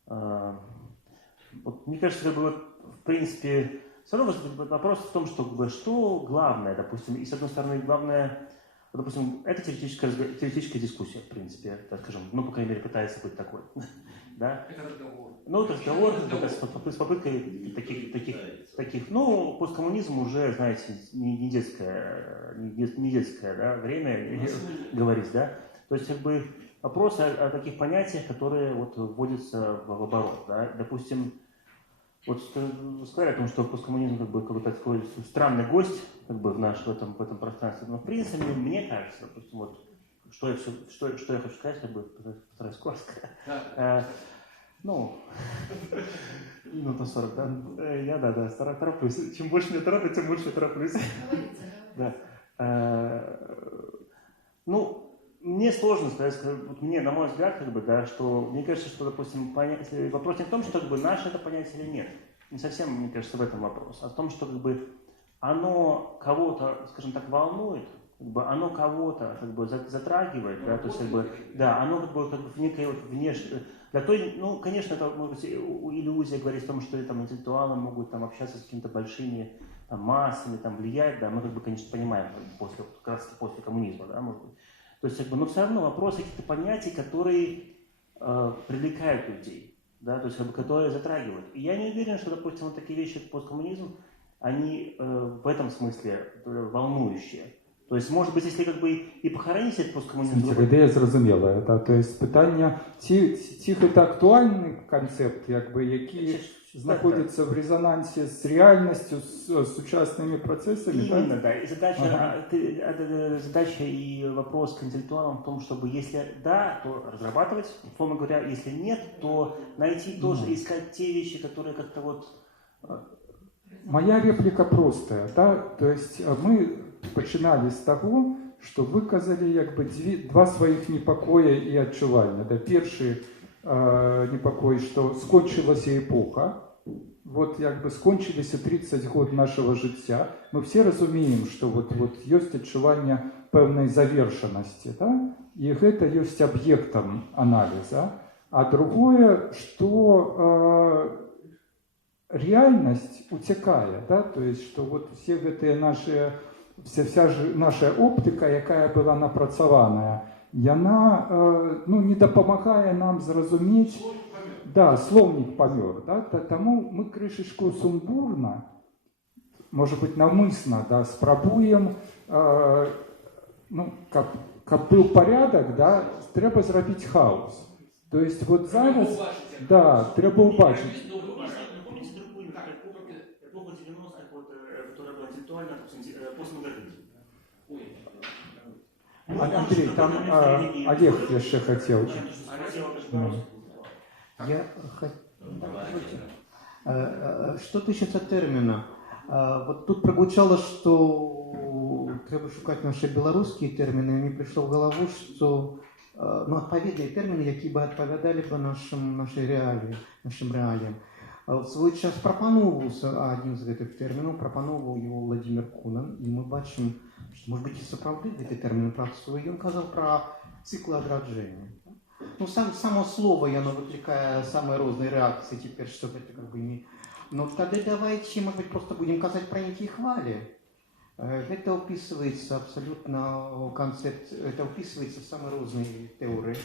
вот, мне кажется, как бы, вот, в принципе, все равно вопрос в том, что, как бы, что главное, допустим, и с одной стороны, главное, допустим, это теоретическая дискуссия, в принципе, так скажем, ну, по крайней мере, пытается быть такой. Да? Это разговор. Ну, это разговор с попыткой таких, ну, посткоммунизм уже, знаете, не детское, да, время говорить, да. То есть, как бы, вопрос о таких понятиях, которые вот вводятся в оборот, да. Допустим, вот сказали о том, что посткоммунизм как бы такой странный гость, как бы, в этом пространстве. Но, в принципе, мне кажется, допустим, вот, что я хочу сказать, как бы, постараюсь коротко. Ну, минута 40, да? Я, да, тороплюсь. Чем больше меня торопят, тем больше я тороплюсь. Да. Ну, мне сложно сказать, вот мне, на мой взгляд, да, что мне кажется, что, допустим, вопрос не в том, что наше это понятие или нет. Не совсем, мне кажется, в этом вопрос, а в том, что оно кого-то, скажем так, волнует, оно кого-то затрагивает, да, то есть да, оно в некой внешней, для той, ну, конечно, это может быть иллюзия говорить о том, что там интеллектуалы могут там общаться с какими-то большими там, массами, там влиять, да, мы конечно понимаем как раз после коммунизма, да, может быть. То есть но все равно вопросы каких-то понятий, которые привлекают людей, да, то есть которые затрагивают. И я не уверен, что, допустим, вот такие вещи, как посткоммунизм, они в этом смысле волнующие. То есть, может быть, если і похоронить этот посткомунізм... Ідея зрозуміла. То есть питання, ці це актуальний концепт, який знаходиться в резонансі з реальністю, з сучасними процесами. Именно, да. И задача и вопрос к интеллектуалам в том, чтобы если да, то разрабатывать, условно говоря, если нет, то найти тоже, искать те вещи, которые как-то вот... Моя реплика простая, да? То есть мы починали з того, що виказали два своїх непокоя і відчування. Да? Перший непокой, що скончилася епоха, вот скончилися 30 год нашого життя. Ми всі розуміємо, що є відчування певної завершеності, да? І це є об'єктом аналізу. А другое, що реальность утекает, да, то есть, что вот все эти наши, вся наша оптика, якая была напрацаваная, яна, не допомагає нам зрозуміти, да, словник помер, да, тому ми кришечку сумбурно, може бути навмисно, да, спробуємо, как был порядок, да, треба зробити хаос. То есть вот зараз, да, треба убачити. Эпоха 90-х, которая была интеллектуальна, постмодернизм. Андрей, там Олег еще хотел. Что тычется термина? Вот тут прозвучало, что треба шукать наши белорусские термины, и мне пришло в голову, что отповедные термины, які бы відповідали б нашим реаліям. В свой час прапановывался один из этих терминов, прапановывал его Владимир Кунан, и мы бачим, что, может быть, и сапраўды эти термины працуюць. Ён казаў про циклы адраджэння. Само слово, яно выкликае самые разные реакции теперь, что это не... Но тогда давайте, может быть, просто будем казать про некие хвали. Это описывается абсолютно концепт, это описывается в самые разные теории.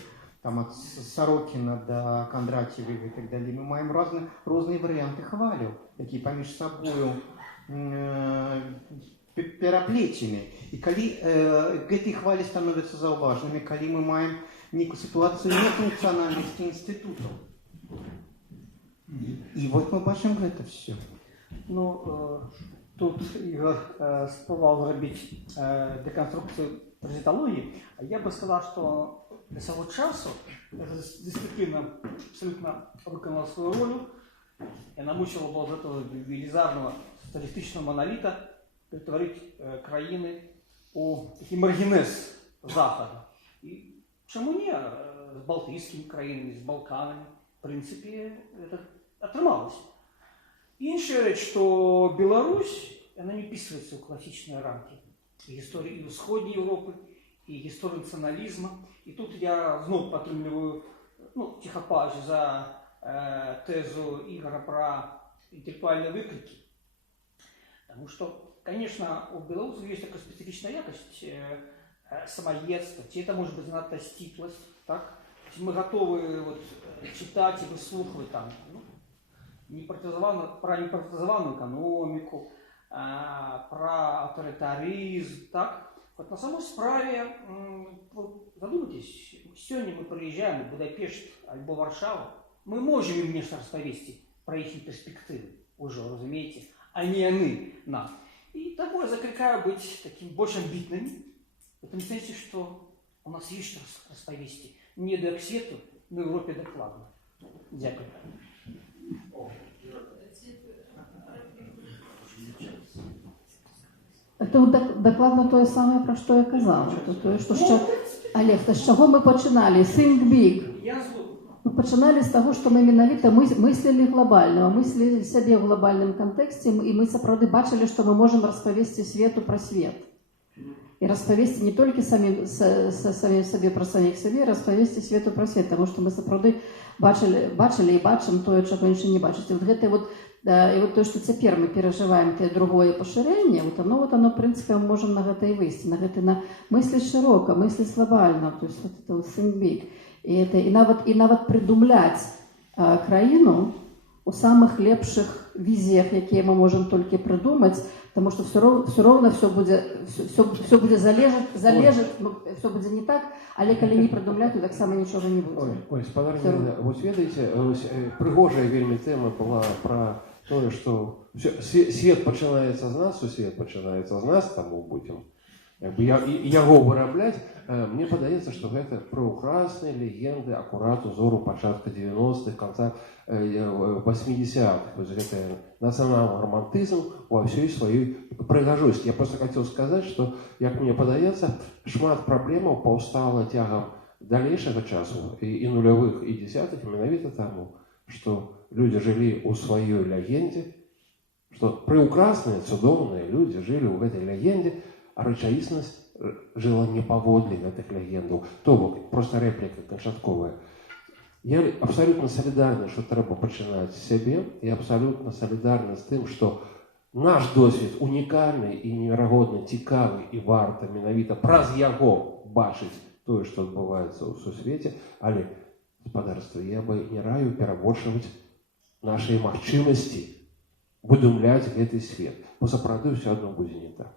Там от Сорокина до Кондратьева и так далее. Мы маем разные варианты хвалю, які поміж собою пераплечены. И коли эти хвали становятся зауваженными, коли мы маем некую ситуацию нефункциональности институтов. И вот мы бачим это все. Тут Ігор спробував зробити деконструкцію паразитології, а я би сказав, що до цього часу дисциплина абсолютно виконала свою роль и намучила было из этого велизарного социалистичного монолита притворить країни у такий маргінез Заходу. І чому ні? З Балтійськими країнами, з Балканами, в принципі, це отрималося. Інша річ, що Білорусь, вона не вписується у класичні рамки історії і Сходньої Європи, і історії націоналізму. І тут я знову підтримую тихопаж за тезу Ігора про інтелектуальні викрики. Тому що, конечно, у белорусов есть такая специфичная якость самоедства, это может быть занадто стиплость, так? Мы готовы читать и выслухивать там, про непартизованную экономику, про авторитаризм, так? Вот на самой справе, задумайтесь, сегодня мы приезжаем в Будапешт або Варшаву, мы можем им нечто расповести про их перспективы, уже, разумеете, а не они нам. И того я закликаю быть таким больше амбитным, в том смысле, что у нас есть что расповести. Не до свету, но в Европе докладно. Дякую. Это докладно то самое, про что я казала. То, что Олег, то з чого ми починали? Think big. Мы починали з того, що ми менавіта мислили глобально, мислили себе в глобальному контексті, і ми сапраўды бачили, що ми можемо розповісти світу про світ. І розповісти не тільки самим собі про самих собі, а розповісти світу про світ, тому що ми сапраўды бачили і бачимо тое, чого інші не бачать. І от гэта вот, і от то, що цяпер ми переживаємо те другое поширення, воно, в принципі, ми можемо на гэта і вийти, на гэта на мислить широко, мислить глобально, то есть вот это вот think big. І нават придумляти країну у самых лепших візіях, які ми можемо тільки придумати, тому що все равно все буде залежати, все буде не так, але коли не придумляти, то так само нічого не буде. Ой, спадарня Ірина, ось ведаеце, пригожая вельмі тема была про тое, што свет пачынаецца з нас, сусвет пачынаецца з нас, таму будзем яго вырабляць. Мне падаецца, што гэта прыўкрасныя легенды акурат узору пачатка 90-х, канца 80-х. Гэта нацыянал-рамантызм ва ўсёй сваёй прыгажосці. Я просто хацеў сказаць, што, як мне падаецца, шмат праблемаў паўстала цягам далейшага часу і нулявых, і дзесятых, менавіта таму, што людзі жылі ў сваёй легендзе, што прыўкрасныя, цудоўныя людзі жылі ў гэтай легендзе, а рэчаіснасць жила не паводле гэтых легендаў. То бок, просто рэпліка канчатковая. Я абсалютна салідарны, што трэба пачынаць з сябе, і абсалютна салідарны з тым, што наш досвед унікальны і неверагодна цікавы і варта менавіта праз яго бачыць тое, што адбываецца ў сусвеце, але, спадарства, я бы не раю перабольшваць нашай магчымасці выдумляць гэты свет. Бо сапраўды ўсё адно будзе не так.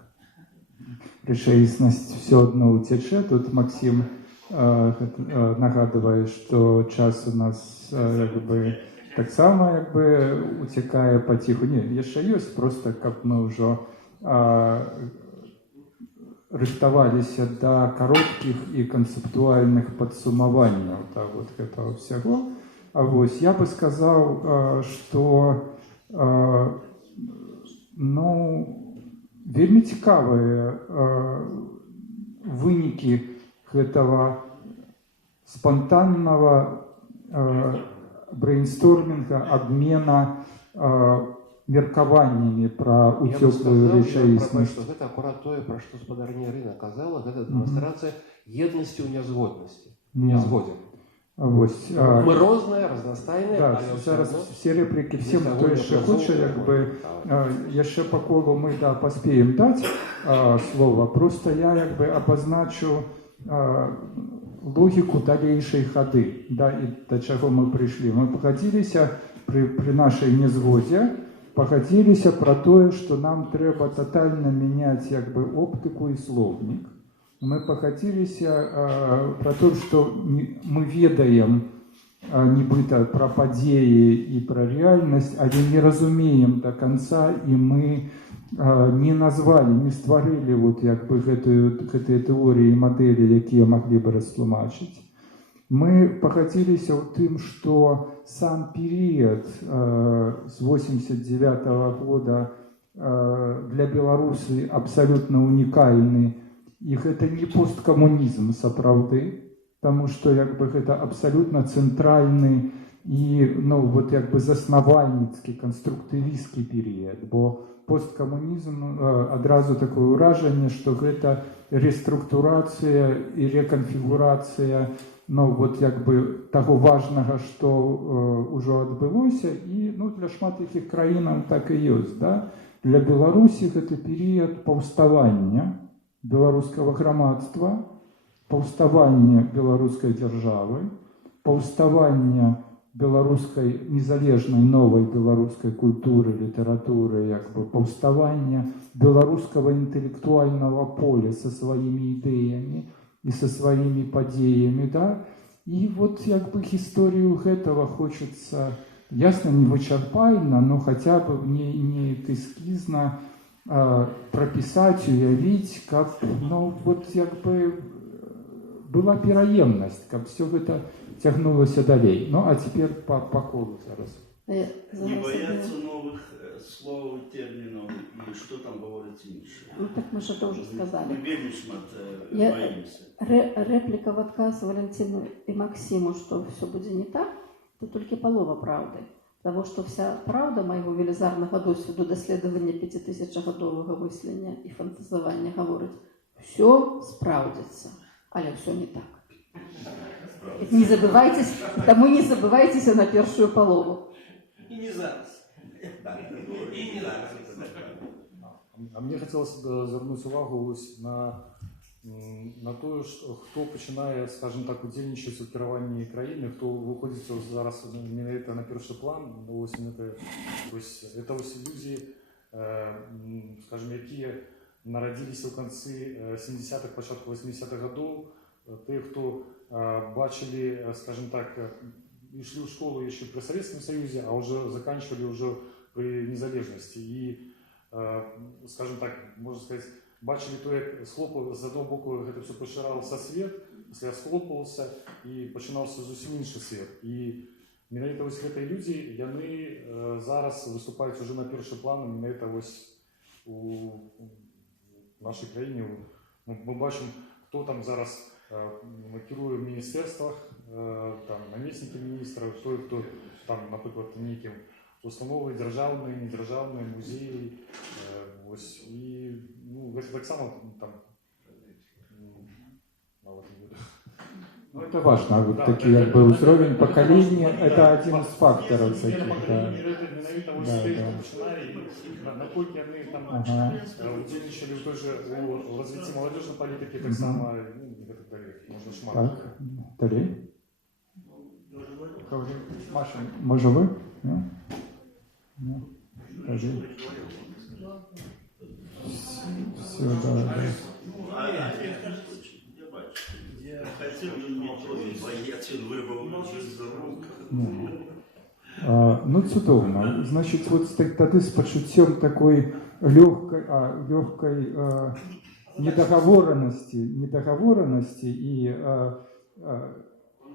Рэчаіснасць все одно уцячэ. Тут Максим нагадывае, што час у нас таксама уцякае паціху. Не, яшчэ ёсць, просто каб мы ўжо рыхтаваліся да кароткіх і канцэптуальных падсумаванняў гэтага ўсяго. А вось я бы сказаў, што вельмі цікавыя вынікі гэтага спантаннага брейнстормінга, абмена меркаваннямі пра уцёклую рэчаіснасць. Што гэта акурат тое, пра што спадарня Ірына казала, гэта дэманстрацыя еднасці ў нязгоднасці. Нязгодзе. Мы розныя, разнастайныя, але зараз все рэплікі, всем, хто яшчэ хоча, яшчэ па колу мы паспеем даць слова. Просто я абазначу логіку далейшай хады, і да чаго мы прыйшлі. Мы пагадзіліся пры нашай нязгодзе, пагадзіліся пра тое, што нам трэба татальна мяняць оптыку і слоўнік. Мы пагадзіліся пра то, што мы ведаем нібыта пра падзеі і пра рэальнасць, але не разумеем да канца, і мы не назвалі, не стварылі гэтыя тэорыі і мадэлі, якія маглі бы растлумачыць. Мы пагадзіліся ў тым, што сам перыяд з 89-го года для Беларусі абсалютна унікальны. І гэта не посткамунізм сапраўды, таму што гэта абсалютна цэнтральны і заснавальніцкі, канструктывісцкі перыяд, бо посткамунізм адразу такое ўражанне, што гэта рэструктурацыя і рэканфігурацыя таго важнага, што ўжо адбылося, і для шмат якіх краінаў так і ёсць. Для Беларусі гэта перыяд паўставання беларускага грамадства, паўставання беларускай дзяржавы, паўставання беларускай незалежнай новай беларускай культуры, літаратуры, паўставання беларускага інтэлектуальнага поля са сваімі ідэямі і са сваімі падзеямі. І гісторыю гэтага хочацца, ясна, не вычарпальна, но хаця б не эскізна прапісаць, уявіць, каб была пераемнасць, каб все гэта цягнулася далей. А цяпер па колу зараз. Не бояться новых слов, терминов, и что там говорить інше. Ну так мы же тоже сказали. Мы вельми шмат Я- боимся. Реплика в отказ Валентину и Максиму, что все будет не так, это только полова правды. Того, что вся правда моего велизарного досвіду дослідження 5000-годового мислення і фантазування говорить, все справдится, але все не так. Не забывайтесь, тому не забывайтесь на першую полову. И не зараз. И не зараз. А мені хотілося б звернути увагу ось на те, хто починає, скажімо так, удільничати у керуванні країни, хто виходить зараз менавіта на перший план. Ось це ось люди, скажімо, які народилися у кінці 70-х, початку 80-х років, ті, хто бачили, скажімо так, йшли в школу ще при Совєтському Союзі, а вже закінчували вже при незалежності. І, скажімо так, можна сказати, бачили то, як з одного боку це все поширався світ, після схлопувався і починався зовсім інший світ. І менавіта ось ці люди, вони зараз виступають вже на перший план, менавіта ось у нашій країні. Ми бачимо, хто там зараз керує в міністерствах, там намісники міністрів, хто там, наприклад, ніяким установи державні, недержавні, музеї. Ось, і так само там мало не буду. Ну, это важно. Вот такие как бы уровень поколения, это один из факторов таких. Да. Наскільки вони там удільничали теж у розвитку молодіжної політики, так само, можна шмат. Так, далі. Маша, може ви? Ні? Ні. Кажи. Все, да. Я хотел иметь боец, он вырвал из рук. Ну, чудовно. Значить, от тоді з почуттям такої легкої недоговоренности и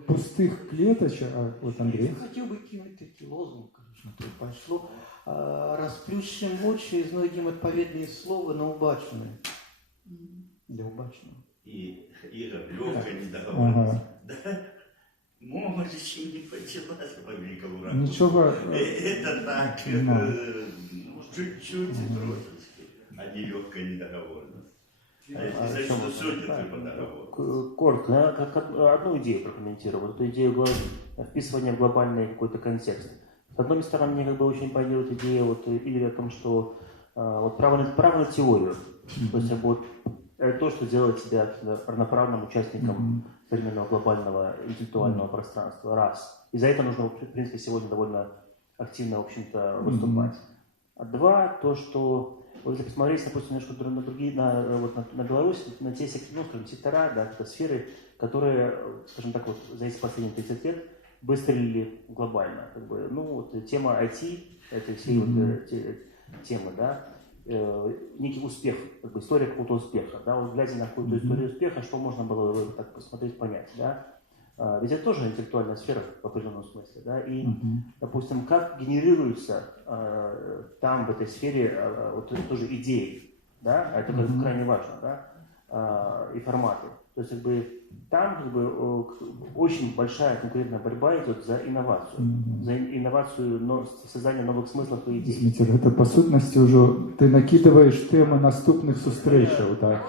пустых клеточек. Вот Андрей. Я хотел бы кинуть такий лозунг, конечно, тут пошло. Розплющим очі і знайдемо відповідні слова на убачене. Для убаченого. И легкая недоговоренность. Да? Можешь не почалась по великому раду. Ничего. Это так, чуть-чуть трошечки, а не легкая недоговоренность. А если сказать, что сегодня ты по договору? Коротко, я как одну идею прокомментировал. Эту идею вписывания в глобальный какой-то контекст. С одной стороны, мне как бы очень понравилась идея вот, Игоря о том, что вот право на теорию. То есть вот, то, что делает тебя равноправным участником современного глобального интеллектуального пространства. Раз. И за это нужно, в принципе, сегодня довольно активно, в общем-то, выступать. А два, то, что вот если посмотреть, допустим, немножко на другие, на Беларусь, на те сектора, да, это сферы, которые, скажем так, вот за эти последние 30 лет выстрелили глобально. Как бы, ну, вот тема IT, это все вот темы, да, некий успех, как бы история какого-то успеха, да, вот глядя на какую-то историю успеха, что можно было так посмотреть, понять, да. Ведь это тоже интеллектуальная сфера в определенном смысле, да, и, допустим, как генерируются там, в этой сфере, вот тоже идеи, да, это как бы крайне важно, да, и форматы. То есть, как бы, там как бы, очень большая конкурентная борьба идет за инновацию, но создание новых смыслов и идей. Дмитрий, это по сутности уже ты накидываешь темы наступных встречах, да.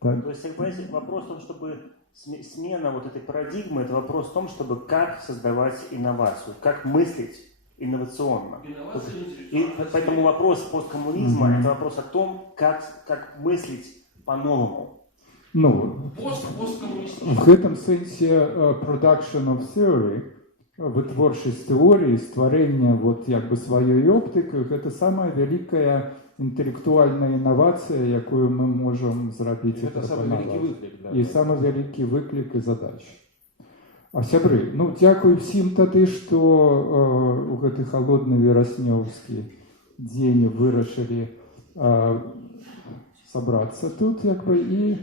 То есть, понимаете, вопрос в том, чтобы смена вот этой парадигмы, это вопрос в том, чтобы как создавать инновацию, как мыслить инновационно. И поэтому вопрос посткоммунизма это вопрос о том, как мыслить по-новому. Ну, в этом сенсе production of theory, вытворчесть теории, створение вот як бы своей оптики, это самая великая інтелектуальна інновація, яку ми можемо зробити. Це самий великий виклик. Да. І самий великий виклик і задача. А сябры, ну, дякую всім тоді, що у гэты холодный вераснёўскі дзень вырашылі собраться тут, як бы, і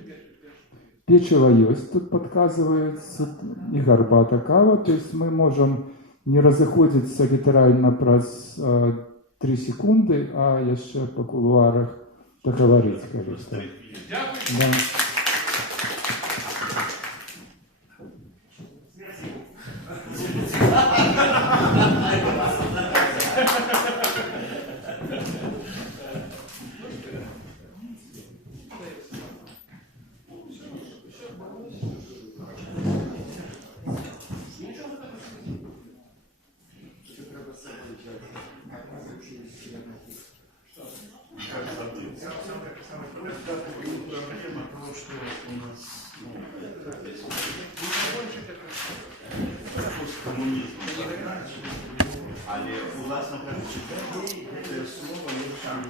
печыва ёсць, тут подказывается, і гарбата, кава, то есть мы можем не разыходзіцца літаральна праз 3 секунды, а яшчэ па кулуарах пагаварыць, калі што. Да. Але, власне кажучи, де слово є саме